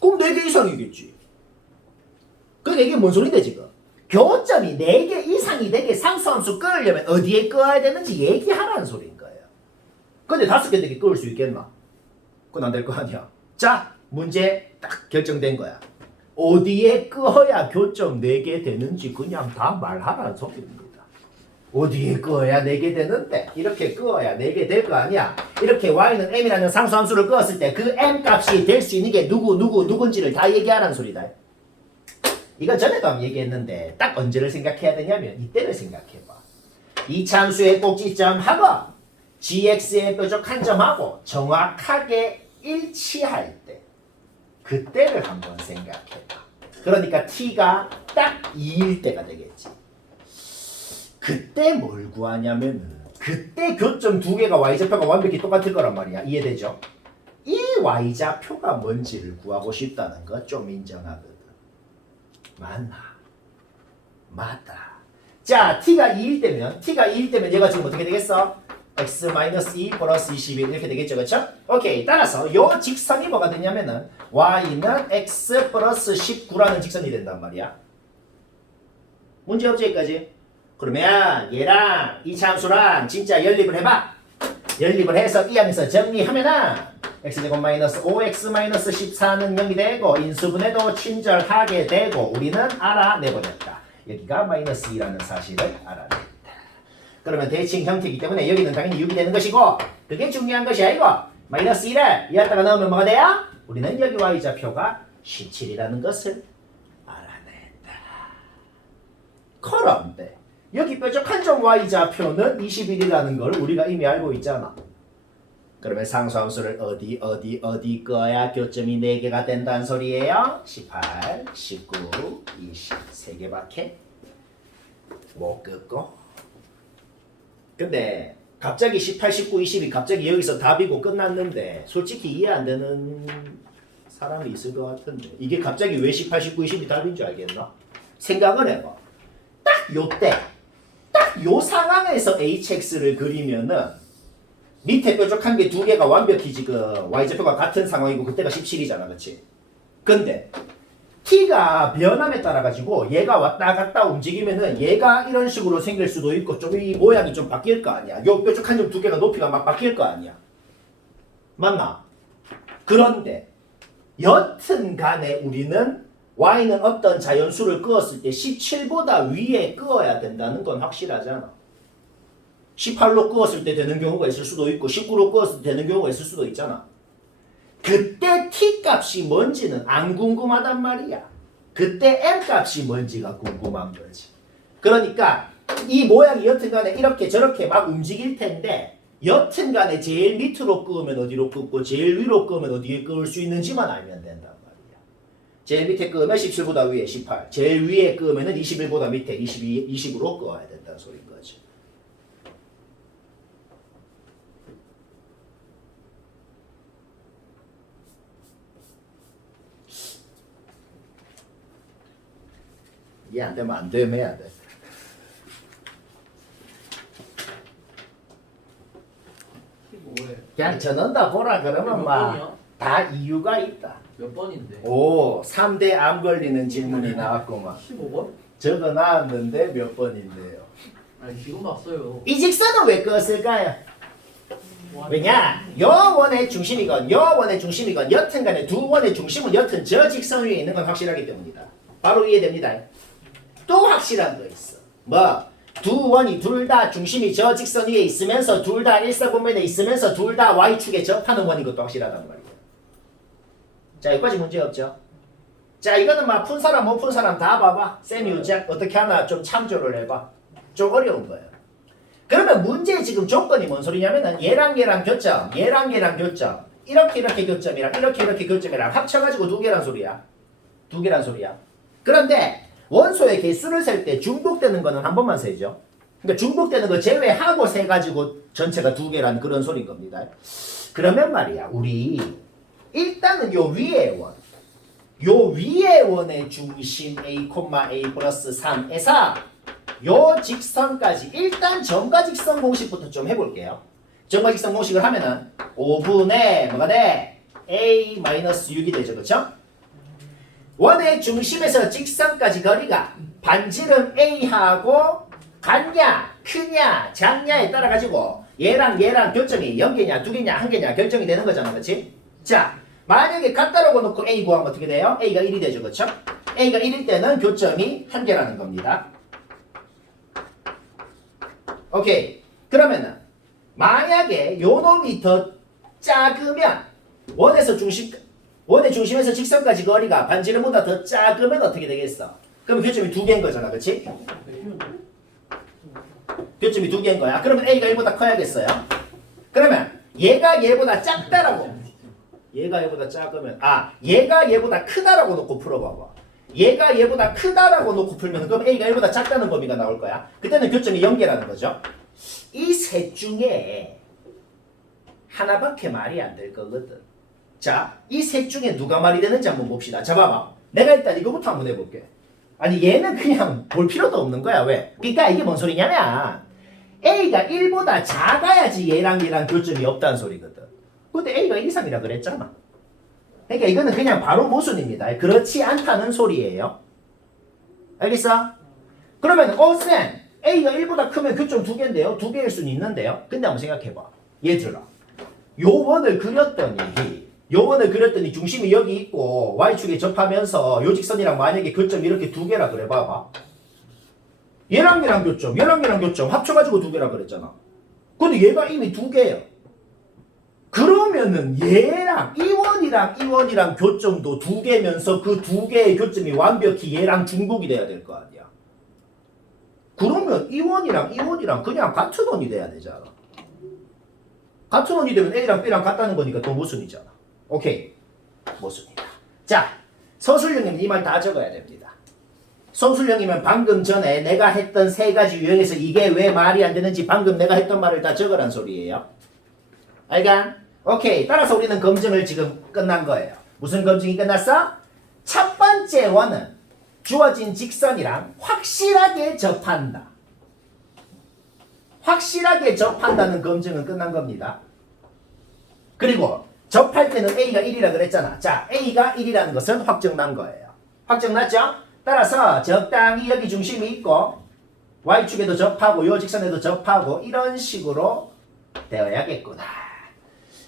그럼 4개 이상이겠지. 그러니까 이게 뭔 소리인데 지금? 교점이 4개 이상이 되게 상수함수 끄려면 어디에 끄어야 되는지 얘기하라는 소리인 거예요. 근데 5개 되게 끄을 수 있겠나? 그건 안 될 거 아니야. 자, 문제 딱 결정된 거야. 어디에 끄어야 교점 4개 되는지 그냥 다 말하라는 소리입니다. 어디에 끄어야 4개 되는데 이렇게 끄어야 4개 될 거 아니야. 이렇게 y는 m이라는 상수함수를 끄었을 때 그 m 값이 될 수 있는 게 누군지를 다 얘기하라는 소리다. 이건 전에도 한번 얘기했는데 딱 언제를 생각해야 되냐면 이때를 생각해봐. 이차함수의 꼭지점하고 gx의 뾰족한 점하고 정확하게 일치할 때 그때를 한번 생각해봐. 그러니까 t가 딱 2일 때가 되겠지. 그때 뭘 구하냐면 그때 교점 2개가 y좌표가 완벽히 똑같을 거란 말이야. 이해되죠? 이 y좌표가 뭔지를 구하고 싶다는 거 좀 인정하거든. 맞나? 맞다. 자, t가 2일 때면 얘가 지금 어떻게 되겠어? x-2 플러스 21 이렇게 되겠죠, 그렇죠? 오케이. 따라서 요 직선이 뭐가 되냐면은 y는 x 플러스 19라는 직선이 된단 말이야. 문제 없지 여기까지? 그러면 얘랑 이 함수랑 진짜 연립을 해봐. 연립을 해서 이 항에서 정리하면은 x제곱 마이너스 5x 마이너스 14는 0이 되고 인수분해도 친절하게 되고 우리는 알아내버렸다. 여기가 마이너스 2라는 사실을 알아냈다. 그러면 대칭 형태이기 때문에 여기는 당연히 6이 되는 것이고 그게 중요한 것이 아니고 마이너스 1을 여기다가 넣으면 뭐가 돼요? 우리는 여기 y좌표가 17이라는 것을 알아냈다. 그런데 여기 뾰족한 점 y좌표는 21이라는 걸 우리가 이미 알고 있잖아. 그러면 상수함수를 어디 거야 교점이 4개가 된다는 소리예요? 18, 19, 20 3개밖에 못 긋고. 근데 갑자기 18, 19, 20이 갑자기 여기서 답이고 끝났는데 솔직히 이해 안 되는 사람이 있을 것 같은데 이게 갑자기 왜 18, 19, 20이 답인 줄 알겠나? 생각을 해봐. 딱 요때 딱 요 상황에서 hx를 그리면은 밑에 뾰족한 게 2개가 완벽히 지금 y좌표가 같은 상황이고 그때가 17이잖아, 그치? 근데 t가 변함에 따라 가지고 얘가 왔다 갔다 움직이면은 얘가 이런 식으로 생길 수도 있고 좀 이 모양이 좀 바뀔 거 아니야. 요 뾰족한 점 2개가 높이가 막 바뀔 거 아니야. 맞나? 그런데 여튼 간에 우리는 y는 어떤 자연수를 끄었을 때 17보다 위에 끄어야 된다는 건 확실하잖아. 18로 끄었을 때 되는 경우가 있을 수도 있고 19로 끄었을 때 되는 경우가 있을 수도 있잖아. 그때 t 값이 뭔지는 안 궁금하단 말이야. 그때 m 값이 뭔지가 궁금한 거지. 그러니까 이 모양이 여튼간에 이렇게 저렇게 막 움직일 텐데 여튼간에 제일 밑으로 끄면 어디로 끄고 제일 위로 끄면 어디에 끄을 수 있는지만 알면 된단 말이야. 제일 밑에 끄면 17보다 위에 18, 제일 위에 끄면 21보다 밑에 20으로 끄어야 된다는 소리인 거지. 이해 안 되면 안 되면 해야 돼. 뭐해? 그냥 전원다 보라 그러면 몇 막 번이야? 다 이유가 있다. 몇 번인데? 오, 3대 암 걸리는 질문이 나왔구만. 15번? 적어 나왔는데 몇 번인데요. 아니 지금 봤어요. 이 직선은 왜 껐을까요? 왜냐? 요 원의 중심이건 요 원의 중심이건 여튼간에 두 원의 중심은 여튼 저 직선 위에 있는 건 확실하기 때문이다. 바로 이해됩니다. 또 확실한 거 있어. 뭐? 두 원이 둘 다 중심이 저 직선 위에 있으면서 둘 다 일사분면에 있으면서 둘 다 y축에 접하는 원인 것도 확실하단 말이야. 자, 여기까지 문제 없죠? 자, 이거는 막 푼 사람 못 푼 사람 다 봐봐. 쌤이 어떻게 하나 좀 참조를 해봐. 좀 어려운 거예요. 그러면 문제의 지금 조건이 뭔 소리냐면은 얘랑 얘랑 교점, 얘랑 얘랑 교점, 이렇게 교점이랑 이렇게 교점이랑 합쳐가지고 2개란 소리야. 2개란 소리야. 그런데 원소의 개수를 셀 때 중복되는 거는 한 번만 세죠. 그러니까 중복되는 거 제외하고 세가지고 전체가 2개라는 그런 소리인 겁니다. 그러면 말이야, 우리 일단은 요 위에 원, 요 위에 원의 중심 a, a 플러스 3에서 요 직선까지 일단 점과 직선 공식부터 좀 해볼게요. 점과 직선 공식을 하면은 5분의 뭐가 돼? a 마이너스 6이 되죠, 그렇죠? 원의 중심에서 직선까지 거리가 반지름 a하고 같냐, 크냐, 작냐에 따라 가지고 얘랑 교점이 0개냐, 2개냐, 1개냐 결정이 되는 거잖아, 그렇지? 자, 만약에 같다라고 놓고 a 구하면 어떻게 돼요? a가 1이 되죠, 그렇죠? a가 1일 때는 교점이 1개라는 겁니다. 오케이. 그러면은 만약에 요 놈이 더 작으면 원의 중심에서 직선까지 거리가 반지름보다 더 작으면 어떻게 되겠어? 그럼 교점이 2개인 거잖아, 그렇지? 교점이 2개인 거야. 그러면 a가 1보다 커야겠어요. 그러면 얘가 얘보다 작다라고, 얘가 얘보다 작으면, 얘가 얘보다 크다라고 놓고 풀어봐봐. 얘가 얘보다 크다라고 놓고 풀면 그럼 a가 1보다 작다는 범위가 나올 거야. 그때는 교점이 0개라는 거죠. 이 셋 중에 하나밖에 말이 안 될 거거든. 자, 이 셋 중에 누가 말이 되는지 한번 봅시다. 자, 봐봐. 내가 일단 이거부터 한번 해볼게. 아니, 얘는 그냥 볼 필요도 없는 거야. 왜? 그러니까 이게 뭔 소리냐면 a가 1보다 작아야지 얘랑 교점이 없다는 소리거든. 근데 a가 1 이상이라 그랬잖아. 그러니까 이거는 그냥 바로 모순입니다. 그렇지 않다는 소리예요. 알겠어? 그러면 쌤, a가 1보다 크면 교점 2개인데요. 2개일 수는 있는데요. 근데 한번 생각해봐. 얘들아, 요 원을 그렸더니 중심이 여기 있고 y축에 접하면서 요 직선이랑 만약에 교점 이렇게 2개라 그래 봐봐. 얘랑 교점, 얘랑 교점 합쳐가지고 2개라 그랬잖아. 근데 얘가 이미 2개예요. 그러면은 얘랑 이 원이랑 교점도 2개면서 그 2개의 교점이 완벽히 얘랑 중복이 돼야 될 거 아니야. 그러면 이 원이랑 그냥 같은 원이 돼야 되잖아. 같은 원이 되면 A랑 B랑 같다는 거니까 또 모순이잖아. 오케이. 모순이다. 자, 서술형님 이 말 다 적어야 됩니다. 서술형이면 방금 전에 내가 했던 세 가지 유형에서 이게 왜 말이 안 되는지 방금 내가 했던 말을 다 적으란 소리예요. 알간? 오케이. 따라서 우리는 검증을 지금 끝난 거예요. 무슨 검증이 끝났어? 첫 번째 원은 주어진 직선이랑 확실하게 접한다. 확실하게 접한다는 검증은 끝난 겁니다. 그리고 접할 때는 A가 1이라 그랬잖아. 자, A가 1이라는 것은 확정난 거예요. 확정났죠? 따라서 적당히 여기 중심이 있고 Y축에도 접하고 요 직선에도 접하고 이런 식으로 되어야겠구나.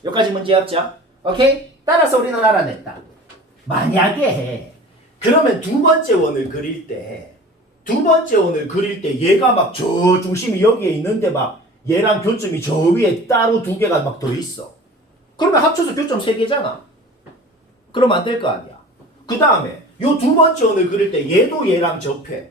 여기까지 문제 없죠? 오케이? 따라서 우리는 알아냈다. 만약에 그러면 두 번째 원을 그릴 때 얘가 막 저 중심이 여기에 있는데 막 얘랑 교점이 저 위에 따로 두 개가 막 더 있어. 그러면 합쳐서 교점 3개잖아. 그러면 안 될 거 아니야. 그 다음에 요 두 번째 원을 그릴 때 얘도 얘랑 접해.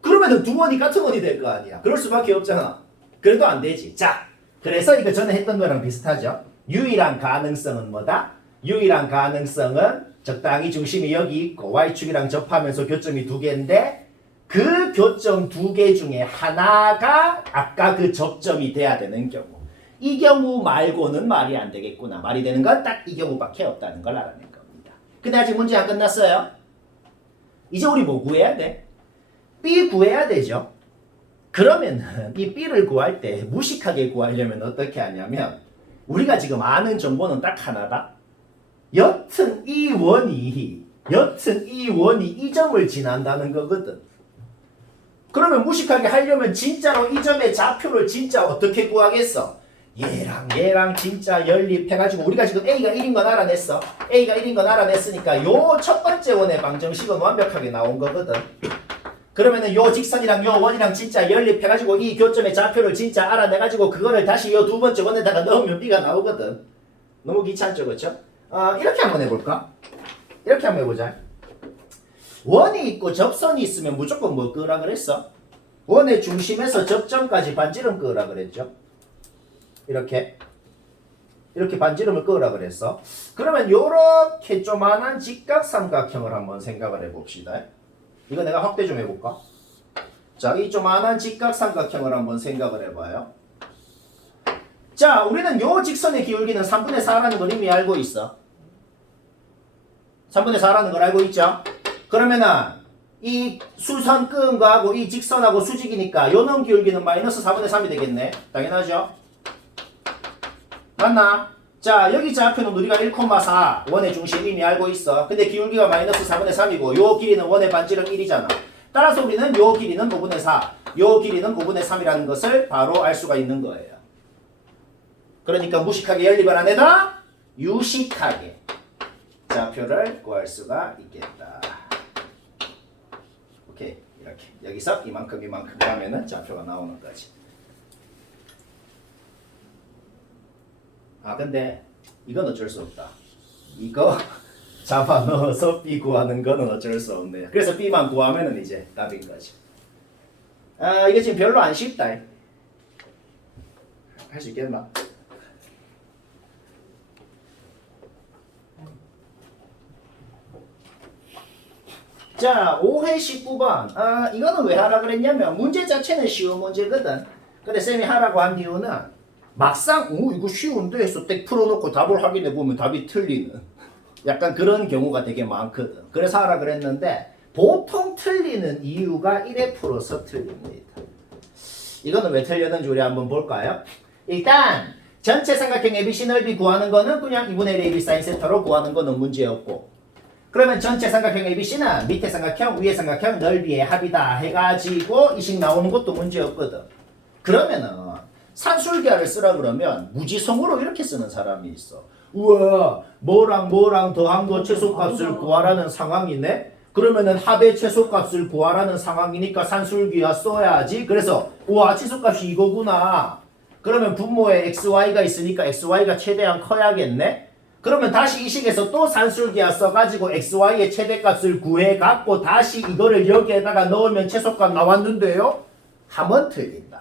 그러면은 두 원이 같은 원이 될 거 아니야. 그럴 수밖에 없잖아. 그래도 안 되지. 자, 그래서 이거 전에 했던 거랑 비슷하죠. 유일한 가능성은 뭐다? 유일한 가능성은 적당히 중심이 여기 있고 Y축이랑 접하면서 교점이 2개인데 그 교점 2개 중에 하나가 아까 그 접점이 돼야 되는 경우. 이 경우 말고는 말이 안 되겠구나. 말이 되는 건 딱 이 경우밖에 없다는 걸 알아낸 겁니다. 근데 아직 문제 안 끝났어요. 이제 우리 뭐 구해야 돼? B 구해야 되죠. 그러면 이 B를 구할 때 무식하게 구하려면 어떻게 하냐면 우리가 지금 아는 정보는 딱 하나다. 여튼 이 원이 이 점을 지난다는 거거든. 그러면 무식하게 하려면 진짜로 이 점의 좌표를 진짜 어떻게 구하겠어? 얘랑 진짜 연립해가지고 우리가 지금 A가 1인 건 알아냈어. A가 1인 건 알아냈으니까 요 첫 번째 원의 방정식은 완벽하게 나온 거거든. 그러면은 요 직선이랑 요 원이랑 진짜 연립해가지고 이 교점의 좌표를 진짜 알아내가지고 그거를 다시 요 두 번째 원에다가 넣으면 B가 나오거든. 너무 귀찮죠, 그렇죠? 이렇게 한번 해볼까? 이렇게 한번 해보자. 원이 있고 접선이 있으면 무조건 뭐 끄라 그랬어? 원의 중심에서 접점까지 반지름 끄라 그랬죠? 이렇게 반지름을 끄라 그랬어. 그러면 요렇게 조만한 직각삼각형을 한번 생각을 해봅시다. 이거 내가 확대 좀 해볼까? 자, 이 조만한 직각삼각형을 한번 생각을 해봐요. 자, 우리는 요 직선의 기울기는 3분의 4라는 걸 이미 알고 있어. 3분의 4라는 걸 알고 있죠? 그러면은 이 수선 끄은 거하고 이 직선하고 수직이니까 요 놈 기울기는 마이너스 4분의 3이 되겠네. 당연하죠? 맞나? 자, 여기 좌표는 우리가 1,4 원의 중심 이미 알고 있어. 근데 기울기가 마이너스 4분의 3이고 요 길이는 원의 반지름 1이잖아. 따라서 우리는 요 길이는 5분의 4, 요 길이는 5분의 3이라는 것을 바로 알 수가 있는 거예요. 그러니까 무식하게 연립을 안 해도 유식하게 좌표를 구할 수가 있겠다. 오케이, 이렇게 여기서 이만큼 하면은 좌표가 나오는 거지. 근데 이건 어쩔 수 없다. 이거 잡아 넣어서 B 구하는 거는 어쩔 수 없네요. 그래서 B만 구하면은 이제 답인 거지. 이게 지금 별로 안 쉽다. 할 수 있겠나? 자, 5회 19번. 이거는 왜 하라 그랬냐면 문제 자체는 쉬운 문제거든. 근데 쌤이 하라고 한 이유는 막상 이거 쉬운데 해서 딱 풀어놓고 답을 확인해 보면 답이 틀리는 약간 그런 경우가 되게 많거든. 그래서 하라 그랬는데 보통 틀리는 이유가 1에 풀어서 틀립니다. 이거는 왜 틀렸는지 우리 한번 볼까요? 일단 전체 삼각형 ABC 넓이 구하는 거는 그냥 2분의 1 AB sin 세타로 구하는 거는 문제였고, 그러면 전체 삼각형 ABC는 밑에 삼각형, 위에 삼각형 넓이의 합이다 해가지고 이식 나오는 것도 문제였거든. 그러면은 산술기하를 쓰라 그러면 무지성으로 이렇게 쓰는 사람이 있어. 우와, 뭐랑 더한 거 최소값을 구하라는 상황이네? 그러면은 합의 최소값을 구하라는 상황이니까 산술기하 써야지. 그래서 우와, 최소값이 이거구나. 그러면 분모에 xy가 있으니까 xy가 최대한 커야겠네? 그러면 다시 이 식에서 또 산술기하 써가지고 xy의 최대값을 구해갖고 다시 이거를 여기에다가 넣으면 최소값 나왔는데요? 하면 틀린다고.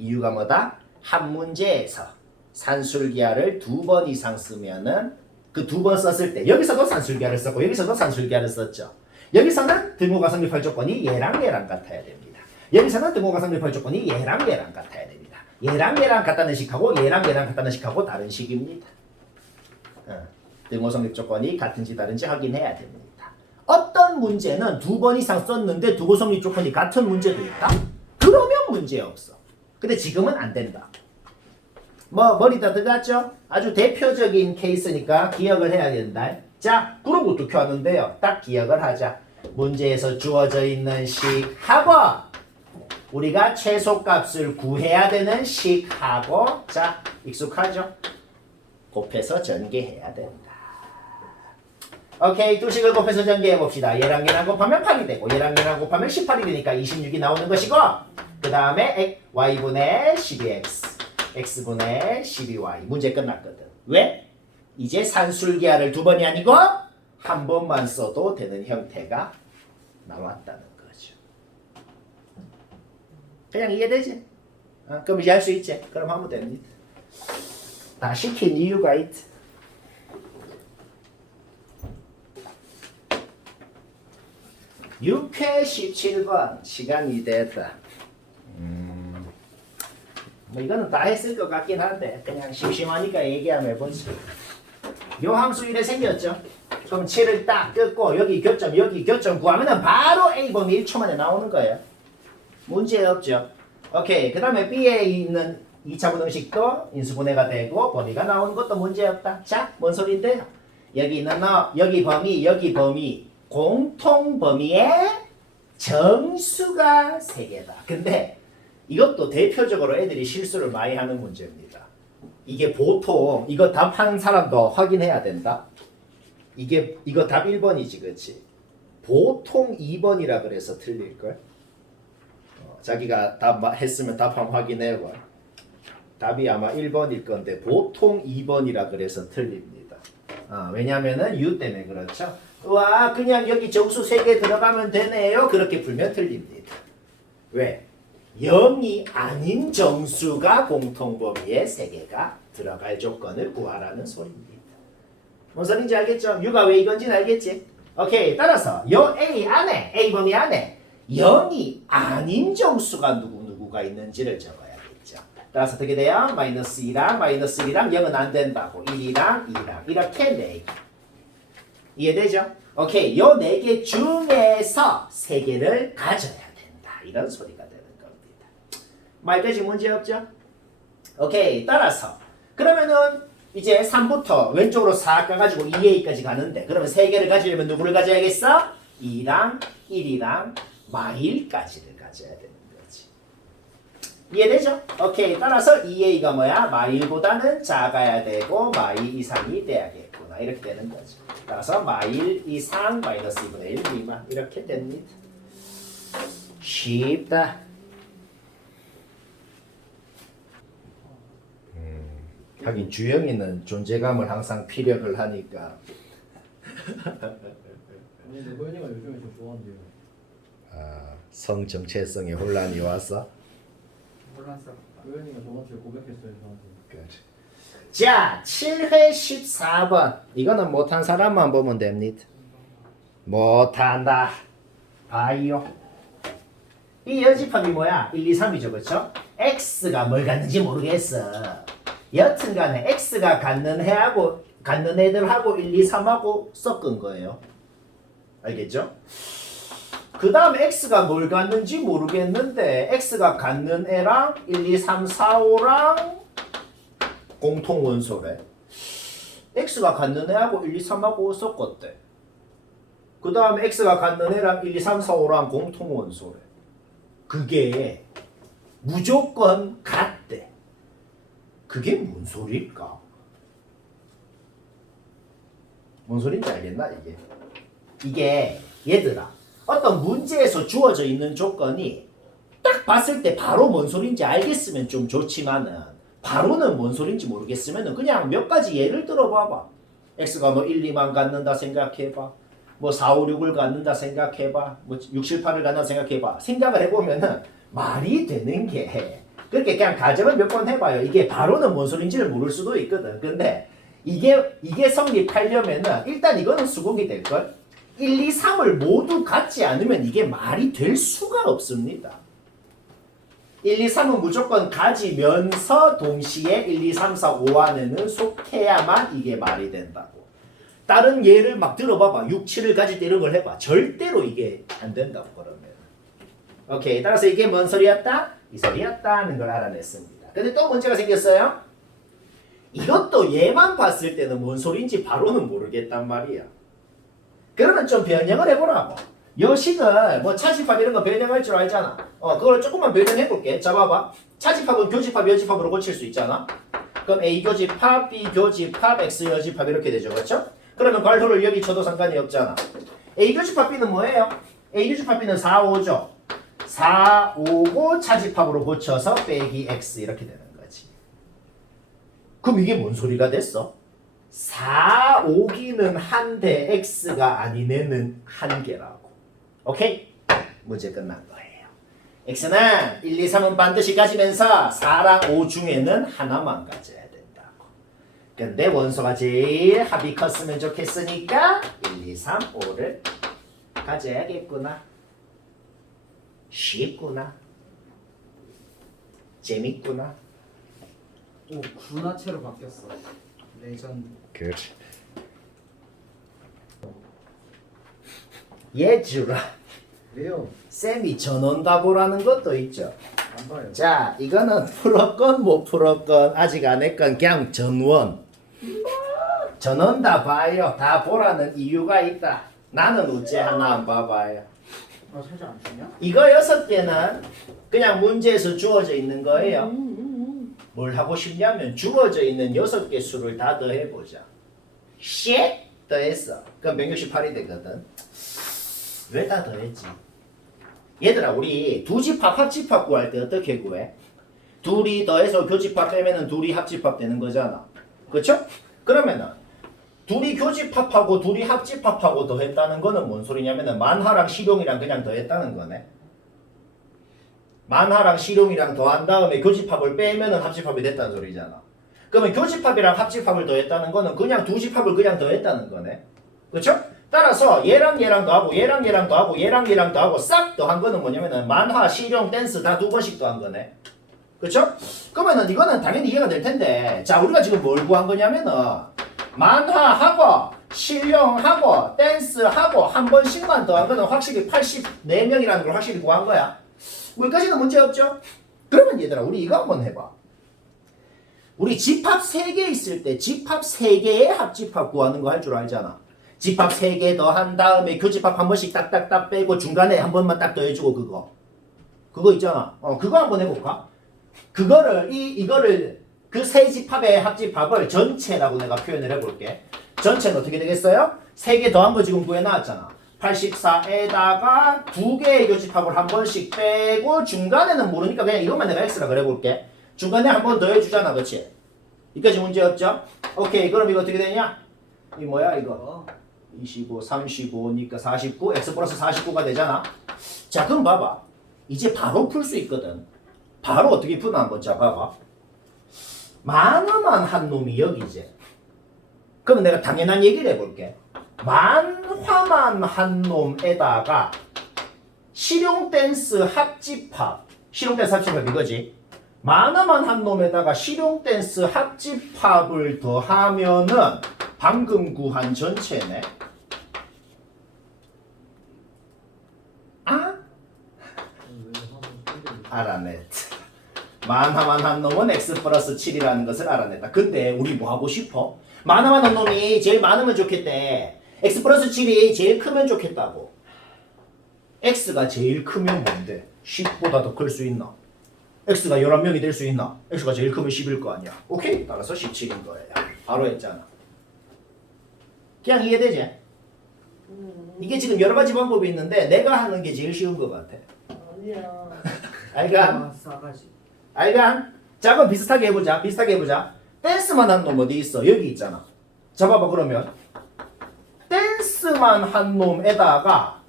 이유가 뭐다? 한 문제에서 산술기하를 2번 이상 쓰면은 그 2번 썼을 때 여기서도 산술기하를 썼고 여기서도 산술기하를 썼죠. 여기서는 등호가 성립할 조건이 얘랑 얘랑 같아야 됩니다. 여기서는 등호가 성립할 조건이 얘랑 얘랑 같아야 됩니다. 얘랑 얘랑 같다는 식하고 얘랑 얘랑 같다는 식하고 다른 식입니다. 등호 성립 조건이 같은지 다른지 확인해야 됩니다. 어떤 문제는 2번 이상 썼는데 등호 성립 조건이 같은 문제도 있다? 그러면 문제 없어. 근데 지금은 안 된다. 머리 다 들어갔죠? 아주 대표적인 케이스니까 기억을 해야 된다. 자, 그럼 어떻게 하는데요? 딱 기억을 하자. 문제에서 주어져 있는 식하고 우리가 최소값을 구해야 되는 식하고 자, 익숙하죠? 곱해서 전개해야 된다. 오케이, 두 식을 곱해서 전개해 봅시다. 얘랑 얘랑 곱하면 8이 되고 얘랑 얘랑 곱하면 18이 되니까 26이 나오는 것이고 그 다음에 y분의 12x x분의 12y 문제 끝났거든. 왜? 이제 산술기하를 2번이 아니고 한 번만 써도 되는 형태가 나왔다는 거죠. 그냥 이해되지? 그럼 이제 할 수 있지? 그럼 하면 됩니다. 다 시킨 이유가 있지. 육회 17번 시간이 됐다. 뭐 이거는 다 했을 것 같긴 한데 그냥 심심하니까 얘기 한번 해보지. 요 함수 이래 생겼죠. 그럼 7을 딱 긋고 여기 교점 구하면은 바로 A범위 1초 만에 나오는 거예요. 문제 없죠. 오케이. 그 다음에 B에 있는 2차 분응식도 인수분해가 되고 범위가 나오는 것도 문제 없다. 자, 뭔 소린데요? 여기 있는 여기 범위 공통 범위의 정수가 3개다. 근데 이것도 대표적으로 애들이 실수를 많이 하는 문제입니다. 이게 보통 이거 답한 사람도 확인해야 된다. 이거 답 1번이지, 그렇지? 보통 2번이라 그래서 틀릴걸? 자기가 답 했으면 답 한번 확인해봐. 답이 아마 1번일 건데 보통 2번이라 그래서 틀립니다. 왜냐면은 U 때문에 그렇죠. 와, 그냥 여기 정수 3개 들어가면 되네요. 그렇게 풀면 틀립니다. 왜? 0이 아닌 정수가 공통범위에 3개가 들어갈 조건을 구하라는 소리입니다. 뭔 소린지 알겠죠? U가 왜 이건지는 알겠지? 오케이. 따라서 요 A 범위 안에 0이 아닌 정수가 누구가 있는지를 적어야겠죠. 따라서 어떻게 돼요? 마이너스 2랑 마이너스 1이랑 0은 안 된다고. 1이랑 2랑 이렇게 4개. 이해되죠? 오케이. 요 4개 중에서 3개를 가져야 된다. 이런 소리가 되는 겁니다. 말까지 문제 없죠? 오케이. 따라서 그러면은 이제 3부터 왼쪽으로 싹 가가지고 2a까지 가는데 그러면 3개를 가지려면 누구를 가져야겠어? 2랑 1이랑 마일까지를 가져야 되는 거지. 이해되죠? 오케이. 따라서 2a가 뭐야? 마일보다는 작아야 되고 마일 이상이 돼야겠구나. 이렇게 되는 거죠. 따라서 마일 이상 마이너스 2분의 1 미만 이렇게 됩니다. 쉽다. 하긴 주영이는 존재감을 항상 피력을 하니까. 아니 근데 호연이가 요즘에 좀 좋아한대요. 성 정체성에 혼란이 왔어? 혼란스럽다. 호연이가 저번주에 고백했어요 저한테. 그래. 자, 7회 14번. 이거는 못한 사람만 보면 됩니다. 못한다. 봐요. 이 여집합이 뭐야? 1, 2, 3이죠. 그렇죠? X가 뭘 갖는지 모르겠어. 여튼간에 X가 갖는 애들하고 1, 2, 3하고 섞은 거예요. 알겠죠? 그 다음에 X가 뭘 갖는지 모르겠는데 X가 갖는 애랑 1, 2, 3, 4, 5랑 공통 원소래. X가 갖는 애하고 1, 2, 3하고 섞었대. 그 다음에 X가 갖는 애랑 1, 2, 3, 4, 5랑 공통 원소래. 그게 무조건 같대. 그게 뭔 소리일까? 뭔 소린지 알겠나 이게? 이게 얘들아 어떤 문제에서 주어져 있는 조건이 딱 봤을 때 바로 뭔 소린지 알겠으면 좀 좋지만은 바로는 뭔 소린지 모르겠으면은 그냥 몇 가지 예를 들어봐봐. X가 뭐 1, 2만 갖는다 생각해봐. 뭐 4, 5, 6을 갖는다 생각해봐. 뭐 6, 7, 8을 갖는다 생각해봐. 생각을 해보면은 말이 되는 게 그렇게 그냥 가정을 몇 번 해봐요. 이게 바로는 뭔 소린지를 모를 수도 있거든. 근데 이게 성립하려면은 일단 이거는 수공이 될걸? 1, 2, 3을 모두 갖지 않으면 이게 말이 될 수가 없습니다. 1, 2, 3은 무조건 가지면서 동시에 1, 2, 3, 4, 5 안에는 속해야만 이게 말이 된다고. 다른 예를 막 들어봐봐. 6, 7을 가질 때 이런 걸 해봐. 절대로 이게 안 된다고 그러면. 오케이. 따라서 이게 뭔 소리였다? 이 소리였다는 걸 알아냈습니다. 근데 또 문제가 생겼어요. 이것도 얘만 봤을 때는 뭔 소리인지 바로는 모르겠단 말이야. 그러면 좀 변형을 해보라고. 여식을 뭐 차집합 이런 거 변형할 줄 알잖아. 그걸 조금만 변형해볼게. 자 봐봐. 차집합은 교집합, 여집합으로 고칠 수 있잖아. 그럼 A 교집합, B 교집합, X 여집합 이렇게 되죠. 그렇죠? 그러면 괄호를 여기 쳐도 상관이 없잖아. A 교집합 B는 뭐예요? A 교집합 B는 4, 5죠. 4, 5고 차집합으로 고쳐서 빼기 X 이렇게 되는 거지. 그럼 이게 뭔 소리가 됐어? 4, 5기는 한데 X가 아니네는 한 개라고. 오케이? 문제 끝난 거예요. X는 1, 2, 3은 반드시 가지면서 4랑 5 중에는 하나만 가져야 된다고. 근데 원소가 제일 합이 컸으면 좋겠으니까 1, 2, 3, 5를 가져야겠구나. 쉽구나. 재밌구나. 오, 군화체로 바뀌었어. 레전드. Good. 예주라. 왜요? 쌤이 전원답오라는 것도 있죠. 안 봐요. 자, 이거는 풀었건 못 풀었건 아직 안 했건 그냥 전원. 전원 다 봐요. 다 보라는 이유가 있다. 나는 어째 하나 안 봐봐요. 살짝 안 주냐? 이거 6개는 그냥 문제에서 주어져 있는 거예요. 뭘 하고 싶냐면 주어져 있는 6개 수를 다 더해보자. 쉣! 더했어. 그럼 168이 되거든. 왜 다 더했지? 얘들아, 우리 두 집합 합집합 구할 때 어떻게 구해? 둘이 더해서 교집합 빼면은 둘이 합집합 되는 거잖아. 그쵸? 그러면은 둘이 교집합하고 둘이 합집합하고 더했다는 거는 뭔 소리냐면은 만화랑 실용이랑 그냥 더했다는 거네. 만화랑 실용이랑 더한 다음에 교집합을 빼면은 합집합이 됐다는 소리잖아. 그러면 교집합이랑 합집합을 더했다는 거는 그냥 두 집합을 그냥 더했다는 거네. 그쵸? 따라서 얘랑 얘랑 더하고 얘랑 얘랑 더하고 얘랑 얘랑 더하고 싹 더한 거는 뭐냐면은 만화, 실용, 댄스 다 2번씩 더한 거네. 그쵸? 그러면은 이거는 당연히 이해가 될 텐데, 자, 우리가 지금 뭘 구한 거냐면은 만화하고 실용하고 댄스하고 한 번씩만 더한 거는 확실히 84명이라는 걸 확실히 구한 거야. 여기까지는 문제 없죠? 그러면 얘들아, 우리 이거 한번 해봐. 우리 집합 3개 있을 때 집합 3개의 합집합 구하는 거 할 줄 알잖아. 집합 3개 더한 다음에 교집합 한 번씩 딱딱딱 빼고 중간에 한 번만 딱 더해주고 그거 있잖아. 그거 한번 해볼까? 이거를 그 세 집합의 합집합을 전체라고 내가 표현을 해볼게. 전체는 어떻게 되겠어요? 3개 더한 거 지금 구해놨잖아. 84에다가 2개의 교집합을 한 번씩 빼고 중간에는 모르니까 그냥 이것만 내가 x라 그래볼게. 중간에 한 번 더 해주잖아. 그치? 여기까지 문제 없죠? 오케이. 그럼 이거 어떻게 되냐? 이 뭐야 이거? 25, 35니까 49, x 플러스 49가 되잖아. 자, 그럼 봐봐. 이제 바로 풀 수 있거든. 바로 어떻게 푸나 한번 자 봐봐. 만화만 한 놈이 여기지. 그럼 내가 당연한 얘기를 해볼게. 만화만 한 놈에다가 실용 댄스 합집합, 실용 댄스 합집합 이거지. 만화만 한 놈에다가 실용 댄스 합집합을 더하면은 방금 구한 전체네. 아? 알아냈다. 만화만 한 놈은 x 플러스 7이라는 것을 알아냈다. 근데 우리 뭐 하고 싶어? 만화만 한 놈이 제일 많으면 좋겠대. x 플러스 7이 제일 크면 좋겠다고. x가 제일 크면 뭔데? 10보다 더 클 수 있나? x가 11명이 될 수 있나? x가 제일 크면 10일 거 아니야. 오케이? 따라서 17인 거예요. 바로 했잖아. 그냥 이해되지? 이게 지금 여러 가지 방법이 있는데 내가 하는 게 제일 쉬운 것 같아. 아니야. 알간? 싸가지. 알간? 자, 그럼 비슷하게 해보자. 댄스만 한 놈 어디 있어? 여기 있잖아. 잡아봐. 그러면 댄스만 한 놈에다가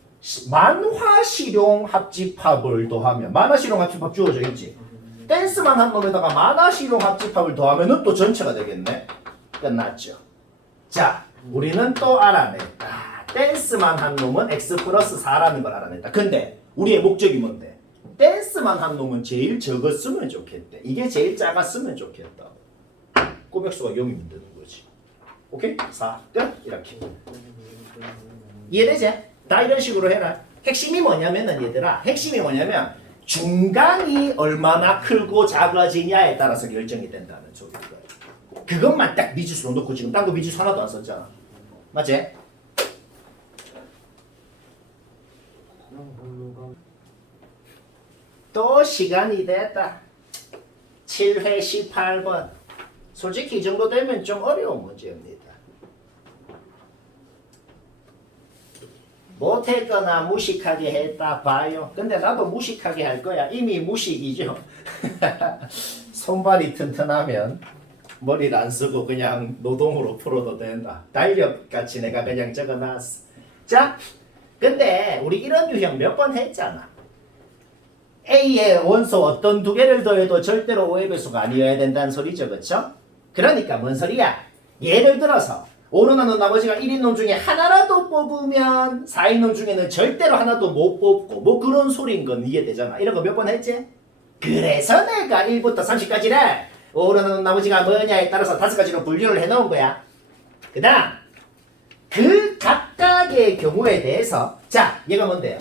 만화 실용 합집합을 더하면 만화 실용 합집합 주어져 있지. 댄스만 한 놈에다가 만화시용 합집합을 더하면은 또 전체가 되겠네. 끝났죠. 자, 우리는 또 알아냈다. 댄스만 한 놈은 x 플러스 4라는 걸 알아냈다. 근데 우리의 목적이 뭔데? 댄스만 한 놈은 제일 적었으면 좋겠대. 이게 제일 작았으면 좋겠다. 꼬맥수가 0이면 되는 거지. 오케이? 4, 끝? 이렇게. 이해되지? 다 이런 식으로 해라. 핵심이 뭐냐면은 얘들아, 핵심이 뭐냐면 중간이 얼마나 크고 작아지냐에 따라서 결정이 된다는 소리인 거예요. 그것만 딱 미지수로 놓고 지금 딴 거 미지수 하나도 안 썼잖아. 맞지? 또 시간이 됐다. 7회 18번. 솔직히 이 정도 되면 좀 어려운 문제입니다. 못했거나 무식하게 했다 봐요. 근데 나도 무식하게 할 거야. 이미 무식이죠. 손발이 튼튼하면 머리를 안 쓰고 그냥 노동으로 풀어도 된다. 달력같이 내가 그냥 적어놨어. 자, 근데 우리 이런 유형 몇 번 했잖아. A의 원소 어떤 두 개를 더해도 절대로 5의 배수가 아니어야 된다는 소리죠. 그쵸? 그러니까 뭔 소리야? 예를 들어서 5로 나눈 나머지가 1인 놈 중에 하나라도 뽑으면 4인 놈 중에는 절대로 하나도 못 뽑고 뭐 그런 소리인 건 이해되잖아. 이런 거 몇 번 했지? 그래서 내가 1부터 30까지를 5로 나눈 나머지가 뭐냐에 따라서 5가지로 분류를 해놓은 거야. 그 다음 그 각각의 경우에 대해서 자, 얘가 뭔데요?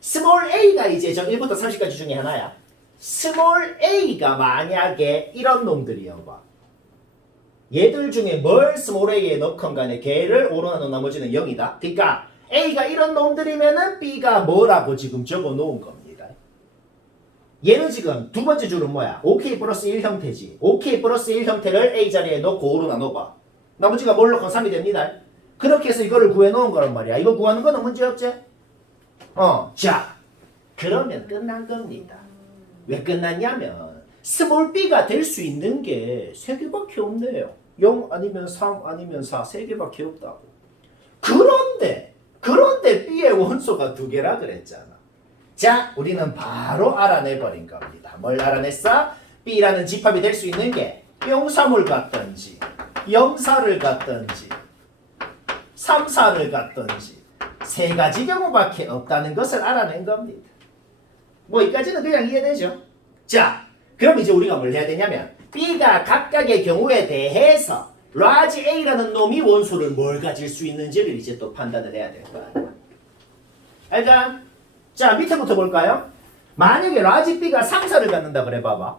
스몰 a가 이제 저 1부터 30까지 중에 하나야. 스몰 a가 만약에 이런 놈들이어봐. 얘들 중에 뭘 스몰 a에 넣건 간에 걔를 5로 나눈 나머지는 0이다. 그러니까 a가 이런 놈들이면은 b가 뭐라고 지금 적어 놓은 겁니다. 얘는 지금 두 번째 줄은 뭐야? OK 플러스 1 형태지. OK 플러스 1 형태를 a 자리에 넣고 5로 나눠봐. 나머지가 뭘 넣건 3이 됩니다. 그렇게 해서 이거를 구해 놓은 거란 말이야. 이거 구하는 거는 문제 없지? 자, 그러면 끝난 겁니다. 왜 끝났냐면 스몰 b가 될 수 있는 게 3개밖에 없네요. 0 아니면 3 아니면 4 3개밖에 없다고. 그런데 b의 원소가 2개라 그랬잖아. 자, 우리는 바로 알아내버린 겁니다. 뭘 알아냈어? b라는 집합이 될 수 있는 게 0, 3을 갖든지 0, 4를 갖든지 3, 4를 갖든지 3가지 경우밖에 없다는 것을 알아낸 겁니다. 뭐 여기까지는 그냥 이해되죠? 자, 그럼 이제 우리가 뭘 해야 되냐면 B가 각각의 경우에 대해서 라지 A라는 놈이 원소를 뭘 가질 수 있는지를 이제 또 판단을 해야 될 거 아니야. 알자? 자, 밑에부터 볼까요? 만약에 라지 B가 3, 4를 갖는다 그래 봐봐.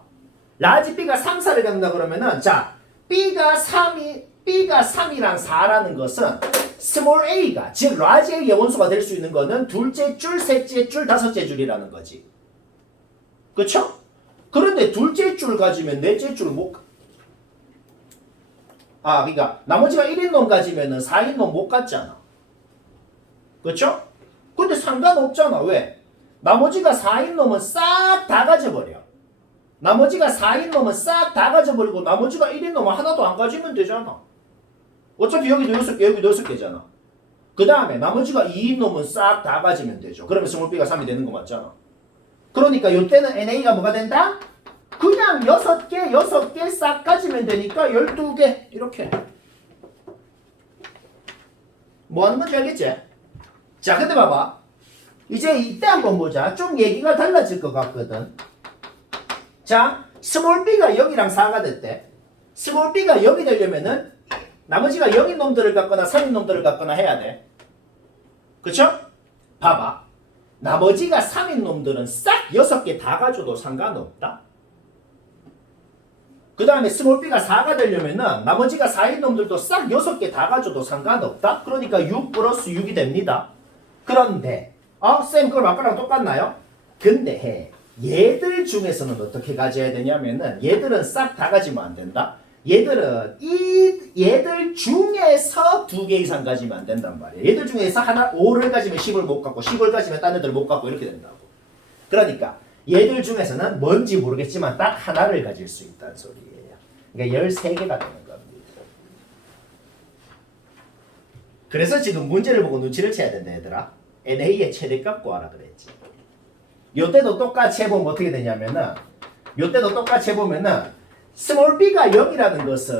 라지 B가 3, 4를 갖는다 그러면은 자, B가 3이랑 4라는 것은 스몰 a가 즉 라지 a의 원소가 될 수 있는 거는 둘째 줄, 셋째 줄, 다섯째 줄이라는 거지. 그쵸? 그런데 둘째 줄 가지면 넷째 줄 못 그러니까 나머지가 1인 놈 가지면은 4인 놈 못 갖잖아. 그쵸? 근데 상관없잖아. 왜? 나머지가 4인 놈은 싹 다 가져버려. 나머지가 4인 놈은 싹 다 가져버리고 나머지가 1인 놈은 하나도 안 가지면 되잖아. 어차피 여기도 6개, 여기도 6개잖아. 그 다음에 나머지가 2인 놈은 싹 다 가지면 되죠. 그러면 스몰 b가 3이 되는 거 맞잖아. 그러니까 이때는 NA가 뭐가 된다? 그냥 6개 싹 가지면 되니까 12개 이렇게. 뭐 하는 건지 알겠지? 자, 근데 봐봐. 이제 이때 한번 보자. 좀 얘기가 달라질 것 같거든. 자, 스몰 b가 0이랑 4가 됐대. 스몰 b가 0이 되려면은 나머지가 0인 놈들을 갖거나 3인 놈들을 갖거나 해야 돼. 그쵸? 봐봐. 나머지가 3인 놈들은 싹 6개 다 가져도 상관없다. 그 다음에 스몰 b가 4가 되려면은 나머지가 4인 놈들도 싹 6개 다 가져도 상관없다. 그러니까 6 플러스 6이 됩니다. 그런데 쌤 그걸 아까랑 똑같나요? 근데 얘들 중에서는 어떻게 가져야 되냐면은 얘들은 싹 다 가지면 안 된다. 얘들 중에서 2개 이상 가지면 안 된단 말이야. 얘들 중에서 5를 가지면 10을 못 갖고 10을 가지면 딴 애들 못 갖고 이렇게 된다고. 그러니까 얘들 중에서는 뭔지 모르겠지만 딱 하나를 가질 수 있다는 소리예요. 그러니까 13개가 되는 겁니다. 그래서 지금 문제를 보고 눈치를 채야 된다 얘들아. NA의 최대값 구하라 그랬지. 요때도 똑같이 해보면 어떻게 되냐면은 요때도 똑같이 해보면은 스몰 b가 0이라는 것은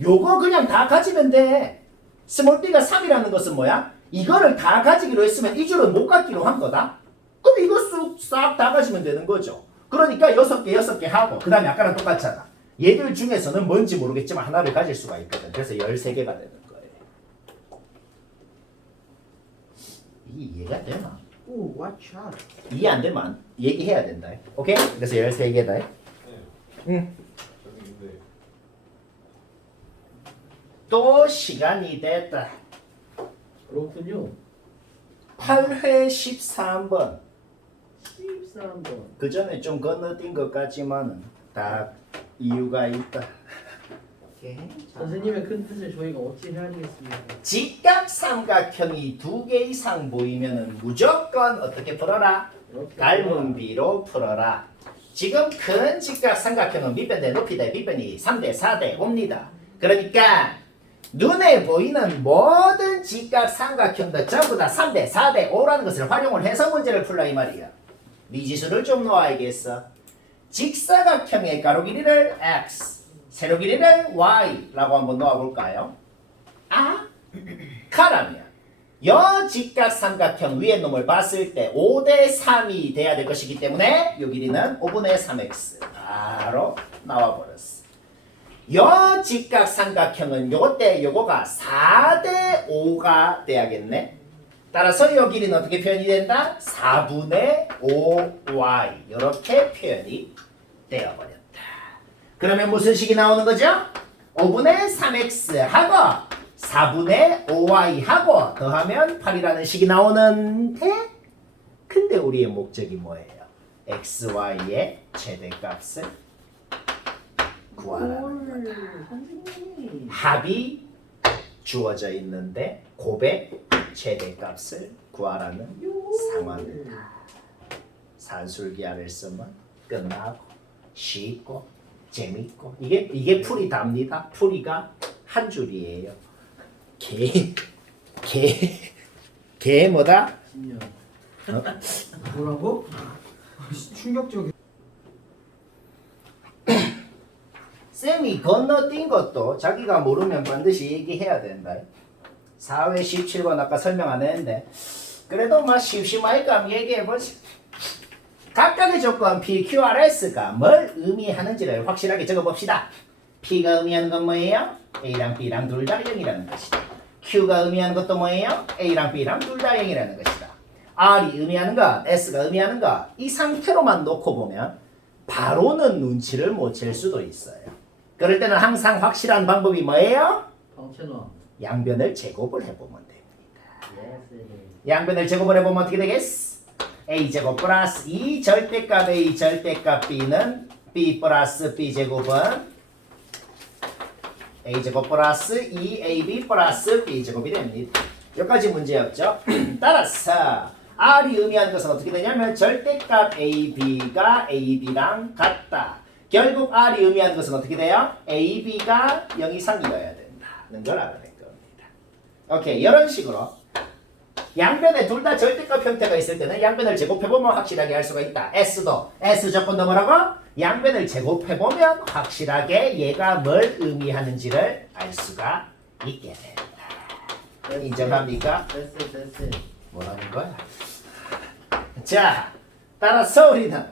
요거 그냥 다 가지면 돼. 스몰 b가 3이라는 것은 뭐야? 이거를 다 가지기로 했으면 이 줄은 못 갖기로 한 거다. 그럼 이거 싹 다 가지면 되는 거죠. 그러니까 6개 하고 그 다음에 아까랑 똑같잖아. 얘들 중에서는 뭔지 모르겠지만 하나를 가질 수가 있거든. 그래서 13개가 되는 거예요. 이게 이해가 되나? 오, watch out. 이해 안 되면 얘기해야 된다. 오케이? 그래서 13개다. 네. 응. 저기 근데 또 시간이 됐다. 그렇군요. 8회 13번. 13번. 그 전에 좀 건너뛴 것 같지만은 다 이유가 있다. 오케이. 자, 선생님의 큰 뜻을 저희가 어찌 헤아리겠습니까? 직각삼각형이 2개 이상 보이면은 무조건 어떻게 풀어라? 이렇게 닮은 비로 풀어라. 지금 큰 직각삼각형은 밑변 대 높이 대 밑변이 3대 4대 5입니다. 그러니까 눈에 보이는 모든 직각삼각형도 전부 다 3대 4대 5라는 것을 활용을 해서 문제를 풀라 이 말이야. 미지수를 좀 놓아야겠어. 직사각형의 가로 길이를 x, 세로 길이를 y라고 한번 놓아볼까요? 아? 카라면 여 직각삼각형 위의 놈을 봤을 때 5대 3이 돼야 될 것이기 때문에 요 길이는 5분의 3x 바로 나와버렸어. 여 직각삼각형은 요때 요거가 4대 5가 돼야겠네. 따라서 요 길이는 어떻게 표현이 된다? 4분의 5y 이렇게 표현이 되어버렸다. 그러면 무슨 식이 나오는 거죠? 5분의 3x 하고 4분의 5y 하고 더하면 8이라는 식이 나오는데 근데 우리의 목적이 뭐예요? xy의 최대값을 구하라는 거다. 선생님. 합이 주어져 있는데 곱의 최대값을 구하라는 상황이다. 산술기하를 쓰면 끝나고 쉽고 재밌고 이게 풀이 답니다. 풀이가 한 줄이에요. 개 뭐다? 진짜. 뭐라고? 충격적이. 쌤이 건너뛴 것도 자기가 모르면 반드시 얘기해야 된다. 4회 17번 아까 설명 안 했는데 그래도 막 심심하니까 한번 얘기해보지. 각각의 조건 PQRS가 뭘 의미하는지를 확실하게 적어봅시다. P가 의미하는 건 뭐예요? A랑 B랑 둘 다 0이라는 것이다. Q가 의미하는 것도 뭐예요? A랑 B랑 둘 다 0이라는 것이다. R이 의미하는 것, S가 의미하는 것, 이 상태로만 놓고 보면 바로는 눈치를 못 챌 수도 있어요. 그럴 때는 항상 확실한 방법이 뭐예요? 방채나. 양변을 제곱을 해보면 됩니다. 예스. 양변을 제곱을 해보면 어떻게 되겠어? A제곱 플러스 2 절대값 A 절대값 B는 B 플러스 B제곱은 A제곱 플러스 2AB 플러스 B제곱이 됩니다. 여기까지 문제였죠? 따라서 R이 의미하는 것은 어떻게 되냐면 절대값 AB가 AB랑 같다. 결국 R이 의미하는 것은 어떻게 돼요? AB가 0 이상이어야 된다는 걸 알아낼 겁니다. 오케이, 이런 식으로 양변에 둘 다 절대값 형태가 있을 때는 양변을 제곱해보면 확실하게 알 수가 있다. S도 S 조건도 뭐라고? 양변을 제곱해보면 확실하게 얘가 뭘 의미하는지를 알 수가 있게 된다. 인정합니까? 됐어. 뭐라는 거야? 자, 따라서 우리는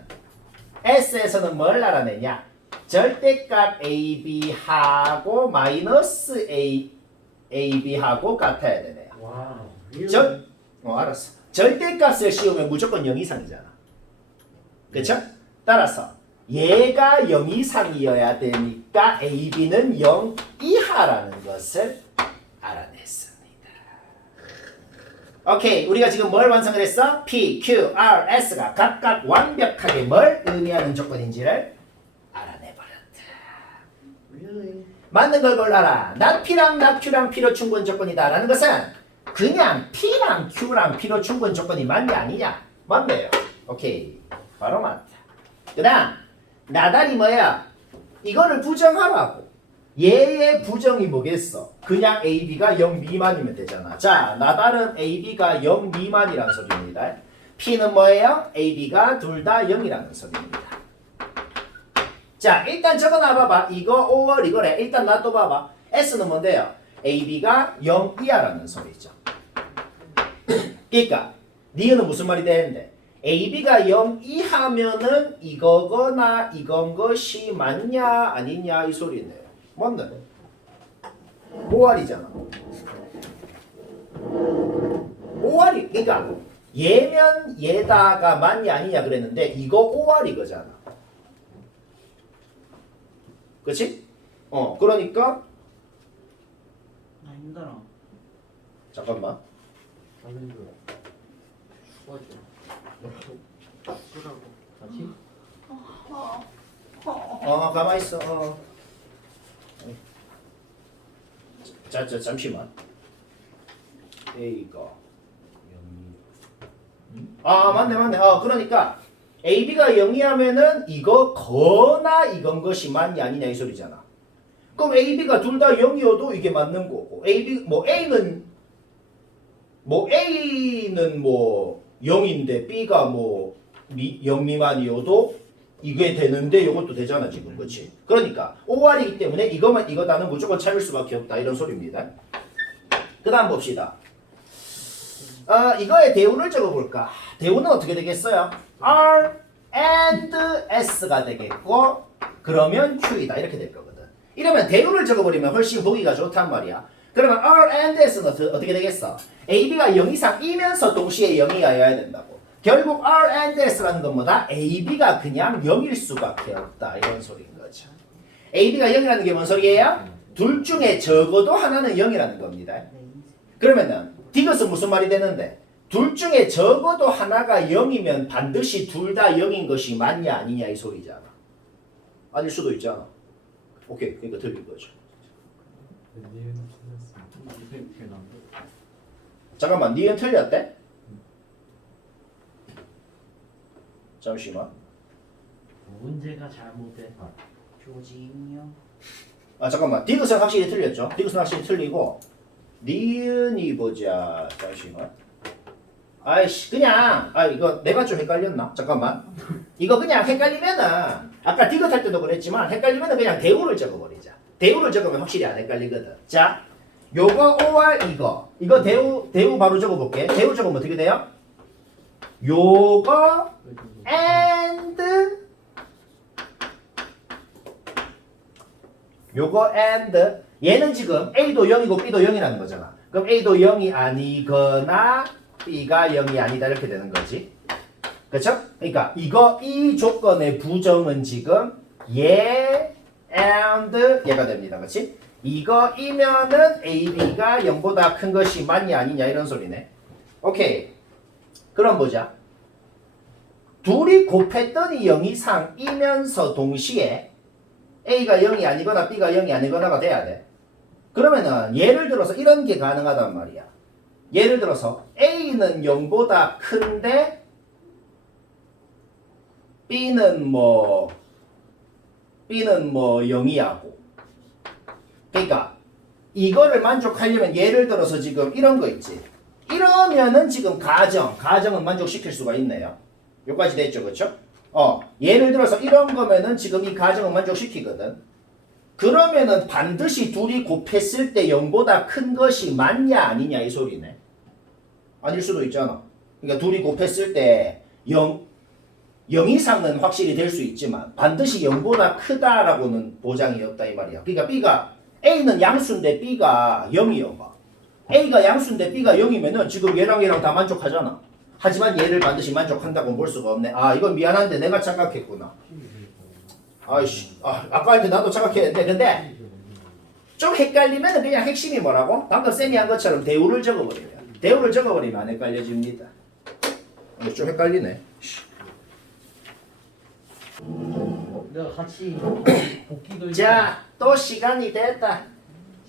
S에서는 뭘 알아내냐? 절대값 AB하고 마이너스 AB하고 같아야 되네요. 와우. 알았어. 절대값을 씌우면 무조건 0 이상이잖아. 그쵸? 따라서 얘가 0 이상이어야 되니까 AB는 0 이하라는 것을 알아냈습니다. 오케이, 우리가 지금 뭘 완성을 했어? P, Q, R, S가 각각 완벽하게 뭘 의미하는 조건인지를 알아내버렸다. Really? 맞는 걸 골라라. not P랑 not Q랑 필요 충분 조건이다 라는 것은 그냥 P랑 Q랑 필요 충분 조건이 맞냐 아니냐? 맞네요. 오케이, 바로 맞다. 그 다음 나달이 뭐야? 이거를 부정하라고. 얘의 부정이 뭐겠어? 그냥 AB가 0 미만이면 되잖아. 자, 나달은 AB가 0 미만이라는 소리입니다. P는 뭐예요? AB가 둘 다 0이라는 소리입니다. 자, 일단 적어놔봐봐. 이거 5월 이거래. 일단 놔둬봐봐. S는 뭔데요? AB가 0 이하라는 소리죠. 그러니까 니은은 무슨 말이 되는데 AB가 0 이하면은 이거거나 이건 것이 맞냐 아니냐 이 소리네요. 맞네. 5R이잖아. 5R이 그러니까 얘면 얘다가 맞냐 아니냐 그랬는데 이거 5R 이거잖아. 그치? 그러니까 나 힘들어. 잠깐만. 하는 거. 수고하죠. 그러고. 같이? 가만히 있어. 자, 잠시만. A가 맞네. 그러니까 AB가 0이하면은 이거 거나 이건 것이 맞냐 아니냐 이 소리잖아. 그럼 AB가 둘 다 0이어도 이게 맞는 거고 A는 0인데 B가 0 미만이어도 이게 되는데 이것도 되잖아 지금. 그렇지? 그러니까 OR이기 때문에 이거다는 무조건 참을 수밖에 없다 이런 소리입니다. 그 다음 봅시다. 이거의 대우를 적어볼까? 대우는 어떻게 되겠어요? R and S가 되겠고 그러면 Q이다 이렇게 될 거거든. 이러면 대우를 적어버리면 훨씬 보기가 좋단 말이야. 그러면 R and S는 어떻게 되겠어? AB가 0 이상이면서 동시에 0이어야 된다고. 결국 R and S라는 건 뭐다? AB가 그냥 0일 수밖에 없다 이런 소리인 거죠. AB가 0이라는 게 뭔 소리예요? 둘 중에 적어도 하나는 0이라는 겁니다. 그러면은 이것은 무슨 말이 되는데 둘 중에 적어도 하나가 0이면 반드시 둘 다 0인 것이 맞냐 아니냐 이 소리잖아. 아닐 수도 있잖아. 오케이, 그러니까 틀린 거죠. 잠깐만, 니은 틀렸대? 잠시만. 문제가 잘못됐다. 조짐이요. 잠깐만, 디귿은 확실히 틀렸죠? 디귿은 확실히 틀리고 니은이 보자. 잠시만. 아이씨 그냥 이거 내가 좀 헷갈렸나? 잠깐만. 이거 그냥 헷갈리면은 아까 디귿 할 때도 그랬지만 헷갈리면은 그냥 대우를 적어버리자. 대우를 적으면 확실히 안 헷갈리거든. 자, 요거 OR 이거 대우 바로 적어볼게. 대우 적으면 어떻게 돼요? 요거 and 요거 and 얘는 지금 A도 0이고 B도 0이라는 거잖아. 그럼 A도 0이 아니거나 B가 0이 아니다 이렇게 되는 거지. 그쵸? 그러니까 이 조건의 부정은 지금 얘 and 얘가 됩니다. 그치? 이거이면은 AB가 0보다 큰 것이 맞냐 아니냐 이런 소리네. 오케이. 그럼 보자. 둘이 곱했더니 0 이상이면서 동시에 A가 0이 아니거나 B가 0이 아니거나가 돼야 돼. 그러면은 예를 들어서 이런 게 가능하단 말이야. 예를 들어서 A는 0보다 큰데 B는 0이하고. 그러니까 이거를 만족하려면 예를 들어서 지금 이런 거 있지. 이러면은 지금 가정은 만족시킬 수가 있네요. 여기까지 됐죠, 그렇죠? 예를 들어서 이런 거면은 지금 이 가정은 만족시키거든. 그러면은 반드시 둘이 곱했을 때 0보다 큰 것이 맞냐 아니냐 이 소리네. 아닐 수도 있잖아. 그러니까 둘이 곱했을 때 0 이상은 확실히 될 수 있지만 반드시 0보다 크다라고는 보장이 없다 이 말이야. 그러니까 A는 양수인데 B가 0이어봐. A가 양수인데 B가 0이면은 지금 얘랑 다 만족하잖아. 하지만 얘를 반드시 만족한다고 볼 수가 없네. 이건 미안한데 내가 착각했구나. 아이씨, 아까 할 때 나도 착각했는데 근데 좀 헷갈리면 그냥 핵심이 뭐라고? 방금 쌤이 한 것처럼 대우를 적어버리면 안 헷갈려집니다. 좀 헷갈리네. 내가 같이 복귀도 자, 또 시간이 됐다.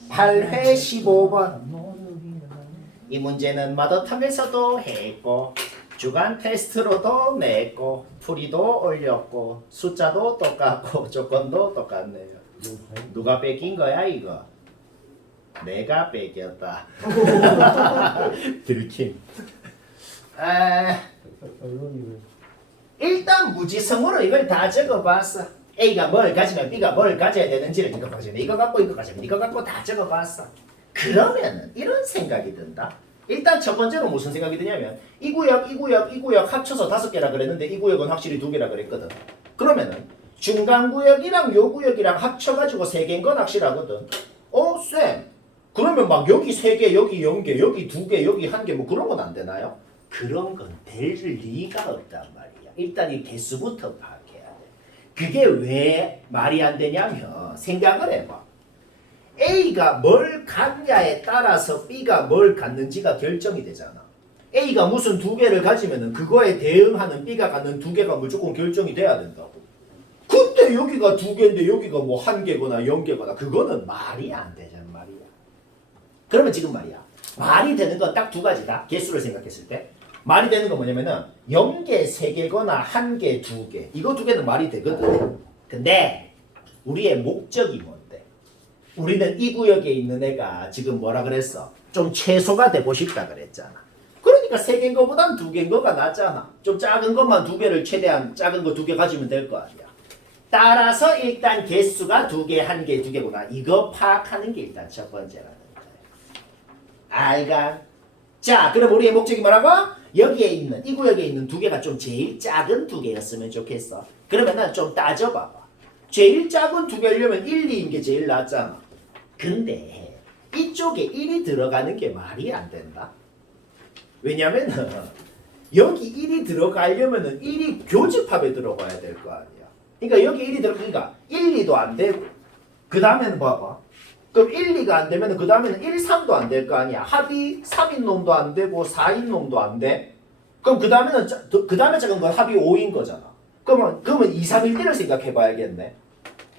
8회 15번. 이 문제는 마더탐에서도 했고 주간 테스트로도 냈고 풀이도 올렸고 숫자도 똑같고 조건도 똑같네요. 누가 뺏긴 거야 이거? 내가 뺏겼다. 들킴. 일단 무지성으로 이걸 다 적어봤어. A가 뭘 가지면 B가 뭘 가져야 되는지를 이거 가지면 이거 갖고 이거 가지면 이거 갖고 다 적어봤어. 그러면은 이런 생각이 든다. 일단 첫 번째로 무슨 생각이 드냐면 이 구역, 이 구역, 이 구역 합쳐서 5개라 그랬는데 이 구역은 확실히 2개라 그랬거든. 그러면은 중간 구역이랑 요 구역이랑 합쳐가지고 3개인 건 확실하거든. 쌤. 그러면 막 여기 3개, 여기 0개, 여기 2개, 여기 1개 뭐 그런 건 안 되나요? 그런 건 될 리가 없단 말이야. 일단 이 개수부터 파악해야 돼. 그게 왜 말이 안 되냐면 생각을 해봐. A가 뭘 갖냐에 따라서 B가 뭘 갖는지가 결정이 되잖아. A가 무슨 2개를 가지면은 그거에 대응하는 B가 갖는 2개가 무조건 결정이 돼야 된다고. 근데 여기가 2개인데 여기가 뭐 1개거나 0개거나 그거는 말이 안 되잖아 말이야. 그러면 지금 말이야. 말이 되는 건 딱 2가지다. 개수를 생각했을 때. 말이 되는 건 뭐냐면은 0개, 3개거나 1개, 2개. 이거 2개는 말이 되거든. 근데 우리의 목적이 뭔데? 우리는 이 구역에 있는 애가 지금 뭐라 그랬어? 좀 최소가 되고 싶다 그랬잖아. 그러니까 3개인 거보단 2개인 거가 낫잖아. 좀 작은 것만 2개를 최대한 작은 거 2개 가지면 될 거 아니야. 따라서 일단 개수가 2개, 1개, 2개구나. 이거 파악하는 게 일단 첫 번째라는 거야. 알가? 자, 그럼 우리의 목적이 뭐라고? 여기에 있는, 이 구역에 있는 2개가 좀 제일 작은 2개였으면 좋겠어. 그러면은 좀 따져봐봐. 제일 작은 2개 하려면 1, 2인 게 제일 낫잖아. 근데 이쪽에 1이 들어가는 게 말이 안 된다. 왜냐면은 여기 1이 들어가려면은 1이 교집합에 들어가야 될 거 아니야. 그러니까 여기 1이 들어가니까 1, 2도 안 되고 그 다음에는 봐봐. 그럼 1, 2가 안 되면 그 다음에는 1, 3도 안 될 거 아니야. 합이 3인 놈도 안 되고 4인 놈도 안 돼. 그럼 그 다음에는 그 다음에 작은 건 합이 5인 거잖아. 그러면 2, 3, 1대를 생각해 봐야겠네.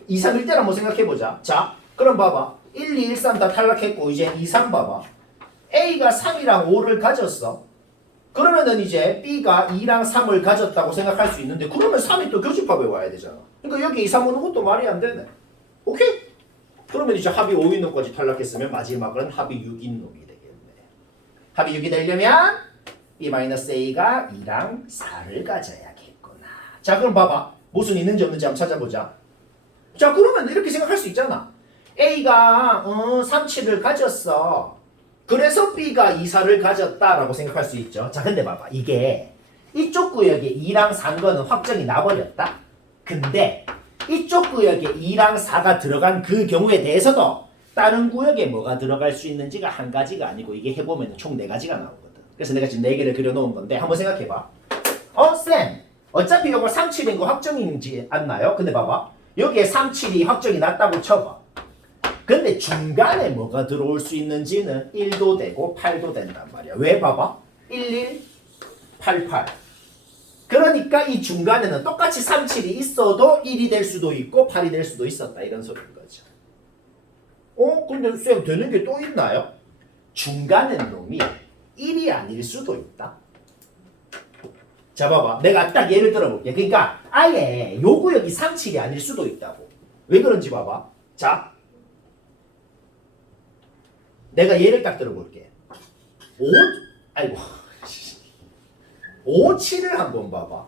2, 3, 1대를 한번 생각해 보자. 자, 그럼 봐봐. 1, 2, 1, 3 다 탈락했고 이제 2, 3 봐봐. A가 3이랑 5를 가졌어. 그러면은 이제 B가 2랑 3을 가졌다고 생각할 수 있는데 그러면 3이 또 교집합에 와야 되잖아. 그러니까 여기 2, 3 오는 것도 말이 안 되네. 오케이? 그러면 이제 합이 5인 놈까지 탈락했으면 마지막은 합이 6인 놈이 되겠네. 합이 6이 되려면 B-A가 2랑 4를 가져야겠구나. 자, 그럼 봐봐. 무슨 있는지 없는지 한번 찾아보자. 자, 그러면 이렇게 생각할 수 있잖아. A가 3, 7을 가졌어. 그래서 B가 2, 4를 가졌다라고 생각할 수 있죠. 자, 근데 봐봐. 이게 이쪽 구역에 2랑 4인 거는 확정이 나버렸다. 근데 이쪽 구역에 2랑 4가 들어간 그 경우에 대해서도 다른 구역에 뭐가 들어갈 수 있는지가 한 가지가 아니고 이게 해보면 총 4가지가 나오거든. 그래서 내가 지금 4개를 그려놓은 건데 한번 생각해봐. 쌤! 어차피 이거 3, 7인 거 확정이지 않나요? 근데 봐봐. 여기에 3, 7이 확정이 났다고 쳐봐. 근데 중간에 뭐가 들어올 수 있는지는 1도 되고 8도 된단 말이야. 왜 봐봐? 11, 88. 그러니까 이 중간에는 똑같이 3, 7이 있어도 1이 될 수도 있고 8이 될 수도 있었다. 이런 소리인 거죠. 근데 쌤 되는 게 또 있나요? 중간에 놈이 1이 아닐 수도 있다. 자, 봐봐. 내가 딱 예를 들어볼게. 그러니까 아예 요 구역이 3, 7이 아닐 수도 있다고. 왜 그런지 봐봐. 자, 내가 예를 딱 들어볼게. 5, 7을 한번 봐봐.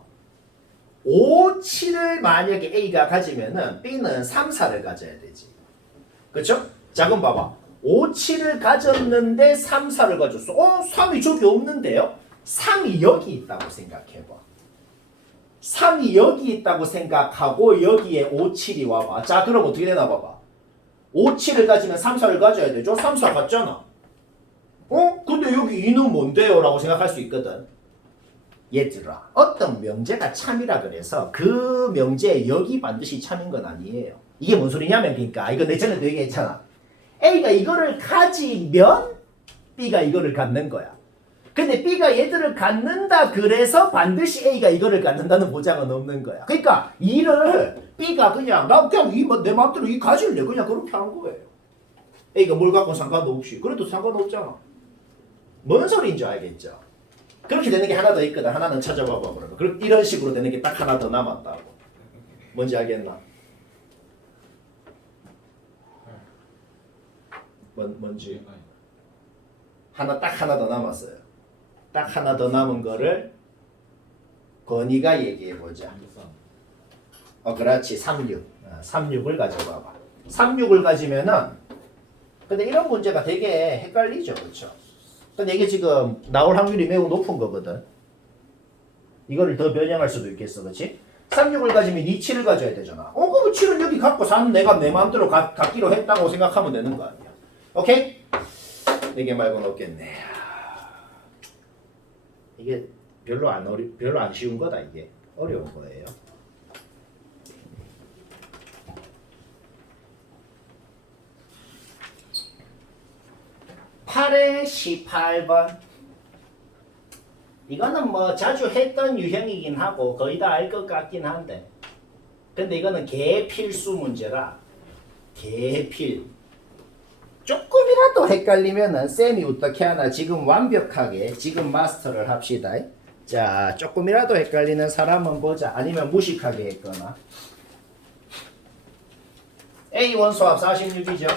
5, 7을 만약에 A가 가지면은 B는 3, 4를 가져야 되지. 그쵸? 자, 그럼 봐봐. 5, 7을 가졌는데 3, 4를 가졌어. 3이 저기 없는데요? 3이 여기 있다고 생각해봐. 3이 여기 있다고 생각하고 여기에 5, 7이 와봐. 자, 그럼 어떻게 되나 봐봐. 5, 7을 가지면 3, 4를 가져야 되죠? 3, 4 같잖아. 근데 여기 2는 뭔데요? 라고 생각할 수 있거든. 얘들아, 어떤 명제가 참이라 그래서 그 명제에 여기 반드시 참인 건 아니에요. 이게 뭔 소리냐면 그러니까 이거 내 전에도 얘기했잖아. A가 이거를 가지면 B가 이거를 갖는 거야. 근데 B가 얘들을 갖는다 그래서 반드시 A가 이거를 갖는다는 보장은 없는 거야. 그러니까 이를 B가 그냥 나 그냥 내 마음대로 이 가질래 그냥 그렇게 한 거예요. A가 뭘 갖고 상관없이. 그래도 상관없잖아. 뭔 소리인지 알겠죠? 그렇게 되는 게 하나 더 있거든. 하나는 찾아봐봐. 그러면 이런 식으로 되는 게 딱 하나 더 남았다고. 뭔지 알겠나? 뭔지 딱 하나 더 남았어요. 딱 하나 더 남은 거를 건이가 얘기해 보자. 그렇지. 36. 36을 가져봐봐. 36을 가지면은 근데 이런 문제가 되게 헷갈리죠. 그렇죠? 근데 이게 지금 나올 확률이 매우 높은 거거든. 이거를 더 변형할 수도 있겠어. 그렇지? 36을 가지면 이 7을 가져야 되잖아. 그럼 7은 여기 갖고 사는 내가 내 마음대로 갖기로 했다고 생각하면 되는 거 아니야. 오케이? 이게 말고는 없겠네. 이게 별로 안 쉬운 거다. 이게 어려운 거예요. 8의 18번. 이거는 뭐 자주 했던 유형이긴 하고 거의 다 알 것 같긴 한데 근데 이거는 개필수 문제라 개필 조금이라도 헷갈리면은 쌤이 어떻게 하나 지금 완벽하게 지금 마스터를 합시다. 자 조금이라도 헷갈리는 사람은 보자. 아니면 무식하게 했거나 A 원소합 46이죠.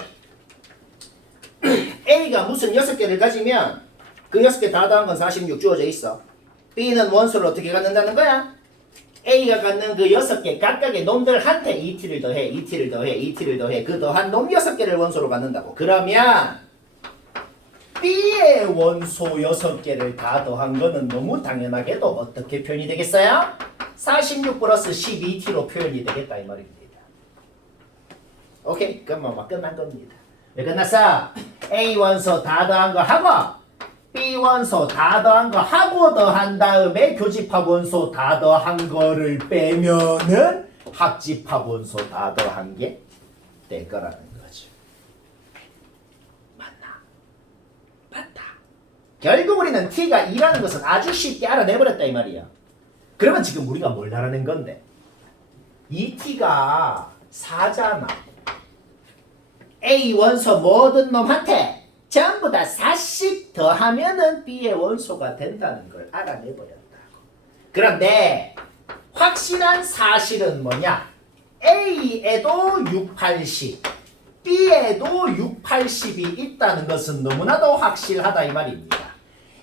A가 무슨 6개를 가지면 그 6개 다 더한 건 46 주어져 있어. B는 원소를 어떻게 갖는다는 거야? A가 갖는 그 6개 각각의 놈들한테 ET를 더해, ET를 더해, ET를 더해. 그 더한 놈 6개를 원소로 갖는다고. 그러면 B의 원소 6개를 다 더한 거는 너무 당연하게도 어떻게 표현이 되겠어요? 46 플러스 12T로 표현이 되겠다 이 말입니다. 오케이? 그럼 막 끝난 겁니다. 왜 끝났어? A 원소 다 더한 거 하고 B 원소 다 더한 거 하고 더한 다음에 교집합 원소 다 더한 거를 빼면은 합집합 원소 다 더한 게 될 거라는 거죠. 맞나? 맞다. 결국 우리는 T가 2라는 것은 아주 쉽게 알아내버렸다 이 말이야. 그러면 지금 우리가 뭘 알아낸 건데? 이 T가 4잖아. A 원소 모든 놈한테 전부 다 4씩 더하면은 B의 원소가 된다는 걸 알아내버렸다고. 그런데 확실한 사실은 뭐냐? A에도 6, 80, B에도 6, 80이 있다는 것은 너무나도 확실하다 이 말입니다.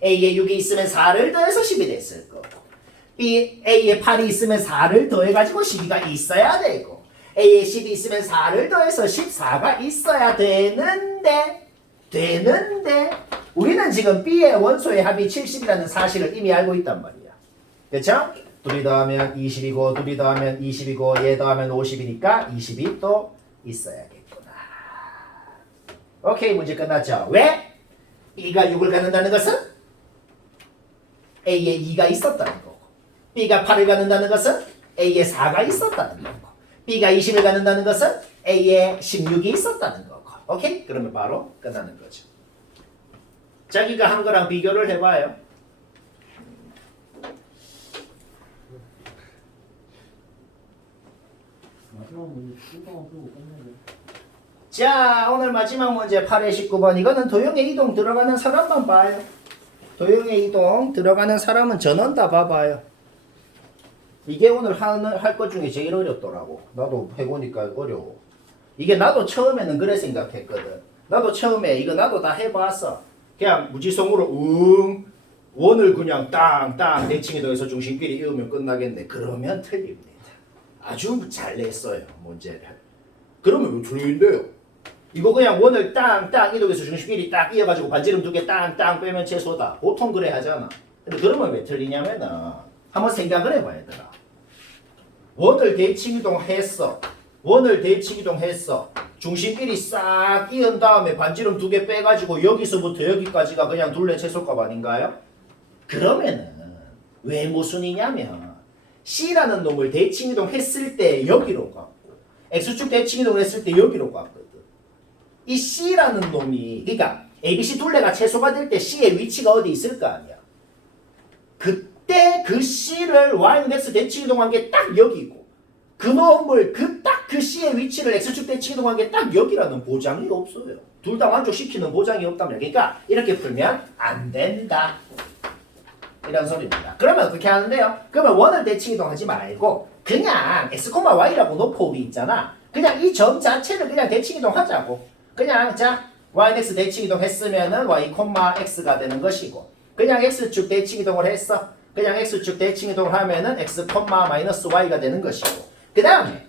A에 6이 있으면 4를 더해서 10이 됐을 거고 A에 8이 있으면 4를 더해가지고 12가 있어야 되고 A에 10이 있으면 4를 더해서 14가 있어야 되는데 우리는 지금 B의 원소의 합이 70이라는 사실을 이미 알고 있단 말이야. 그렇죠? 둘이 더하면 20이고 둘이 더하면 20이고 얘 더하면 50이니까 20이 또 있어야겠구나. 오케이, 문제 끝났죠? 왜? B가 6을 갖는다는 것은 A에 2가 있었다는 거고 B가 8을 갖는다는 것은 A에 4가 있었다는 거고 B가 20을 갖는다는 것은 A에 16이 있었다는 거고. 오케이? 그러면 바로 끝나는 거죠. 자기가 한 거랑 비교를 해봐요. 마지막 문제 뚱뚱한 풀고 끝내네. 자, 오늘 마지막 문제 8의 19번. 이거는 도형의 이동 들어가는 사람만 봐요. 도형의 이동 들어가는 사람은 전원 다 봐봐요. 이게 오늘 할 것 중에 제일 어렵더라고. 나도 해보니까 어려워. 이게 나도 처음에는 그래 생각했거든. 나도 처음에 이거 나도 다 해봤어. 그냥 무지성으로 원을 그냥 땅 대칭이동해서 중심끼리 이으면 끝나겠네. 그러면 틀립니다. 아주 잘 냈어요 문제를. 그러면 왜 틀린데요? 이거 그냥 원을 땅 이동해서 중심끼리 딱 이어가지고 반지름 2개 땅 빼면 최소다. 보통 그래 하잖아. 근데 그러면 왜 틀리냐면은 한번 생각을 해봐 얘들아. 원을 대칭이동했어. 중심끼리 싹 이은 다음에 반지름 2개 빼가지고 여기서부터 여기까지가 그냥 둘레 최소값 아닌가요? 그러면은 왜 모순이냐면 C라는 놈을 대칭이동 했을 때 여기로 갔고 X축 대칭이동을 했을 때 여기로 갔거든. 이 C라는 놈이 그러니까 ABC 둘레가 최소가 될 때 C의 위치가 어디 있을 거 아니야. 그때 그 C를 Y는 대칭이동한 게 딱 여기고 그 놈을 그 C의 위치를 X축 대칭이동한 게 딱 여기라는 보장이 없어요. 둘 다 만족시키는 보장이 없단 말이야. 그러니까 이렇게 풀면 안 된다. 이런 소리입니다. 그러면 어떻게 하는데요? 그러면 원을 대칭이동하지 말고 그냥 x, y라고 놓고 있잖아. 그냥 이 점 자체를 그냥 대칭이동하자고. 그냥 자 yx 대칭이동 했으면은 y, x가 되는 것이고 그냥 x축 대칭이동을 했어. 그냥 x축 대칭이동을 하면은 x, y가 되는 것이고 그 다음에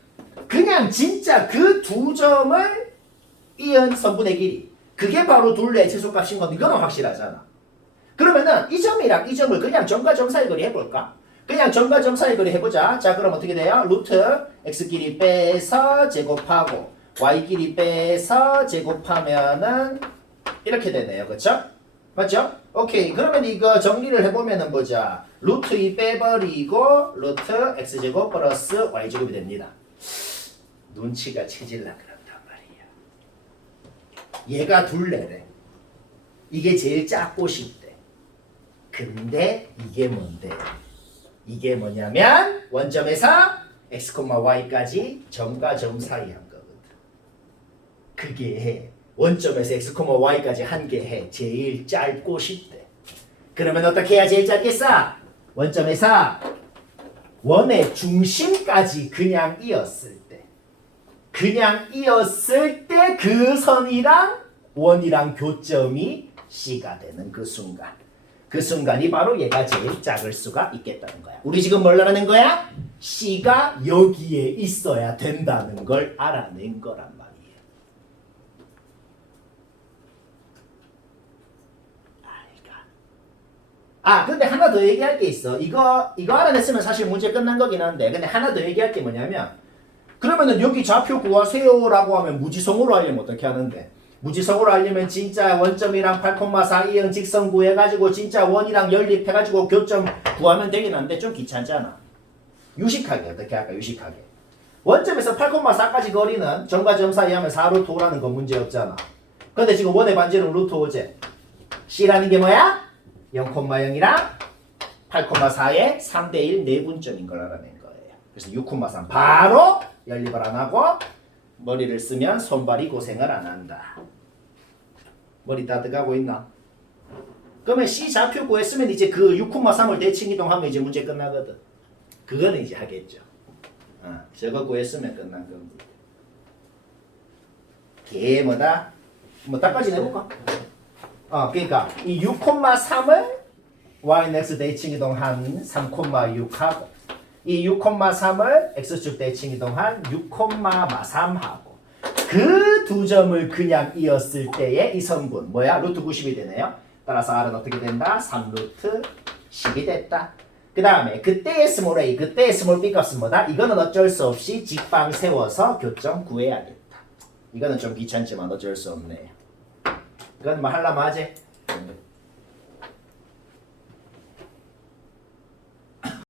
그냥 진짜 그 두 점을 이은 선분의 길이 그게 바로 둘레의 최소값인 건데 이거는 확실하잖아. 그러면은 이 점이랑 이 점을 그냥 점과 점 사이 거리 해볼까? 그냥 점과 점 사이 거리 해보자. 자 그럼 어떻게 돼요? 루트 x끼리 빼서 제곱하고 y끼리 빼서 제곱하면은 이렇게 되네요. 그쵸? 맞죠? 오케이. 그러면 이거 정리를 해보면은 보자. 루트 2 빼버리고 루트 x제곱 플러스 y제곱이 됩니다. 눈치가 채질라 그런단 말이야. 얘가 둘레래. 이게 제일 작고 싶대. 근데 이게 뭔데? 이게 뭐냐면 원점에서 x, y까지 점과 점 사이 한 거거든. 그게 원점에서 x, y까지 한 개 해. 제일 짧고 싶대. 그러면 어떻게 해야 제일 짧겠어? 원점에서 원의 중심까지 그냥 이었을 때. 그냥 이었을 때 그 선이랑 원이랑 교점이 C가 되는 그 순간. 그 순간이 바로 얘가 제일 작을 수가 있겠다는 거야. 우리 지금 뭘 알아낸 거야? C가 여기에 있어야 된다는 걸 알아낸 거란 말이에요. 근데 하나 더 얘기할 게 있어. 이거 알아냈으면 사실 문제 끝난 거긴 한데 근데 하나 더 얘기할 게 뭐냐면 그러면은 여기 좌표 구하세요라고 하면 무지성으로 알려면 어떻게 하는데? 무지성으로 알려면 진짜 원점이랑 8,42형 직선 구해가지고 진짜 원이랑 연립해가지고 교점 구하면 되긴 한데 좀 귀찮잖아. 유식하게 어떻게 할까? 유식하게. 원점에서 8,4까지 거리는 점과 점 사이 하면 4루트 5라는 건 문제 없잖아. 근데 지금 원의 반지름 루트 5제. C라는 게 뭐야? 0,0이랑 8,4의 3대1 내분점인 걸 알아낸 거예요. 그래서 6,3 바로 연립을 안 하고 머리를 쓰면 손발이 고생을 안 한다. 머리 따뜻하고 있나? 그러면 C 좌표 구했으면 이제 그 6,3을 대칭 이동하면 이제 문제 끝나거든. 그거는 이제 하겠죠. 저거 구했으면 끝난 겁니다. 걔 뭐다? 뭐 딱까지 내볼까? 그러니까 이 6,3을 y-x 대칭 이동한 3,6하고 이 6,3을 x축 대칭 이동한 6,3하고 그 두 점을 그냥 이었을 때의 이 성분 뭐야? 루트 90이 되네요. 따라서 R은 어떻게 된다? 3루트 10이 됐다. 그 다음에 그때의 스몰 a, 그때의 스몰 b 값은 뭐다? 이거는 어쩔 수 없이 직방 세워서 교점 구해야겠다. 이거는 좀 귀찮지만 어쩔 수 없네요. 이건 뭐 하려면 하지?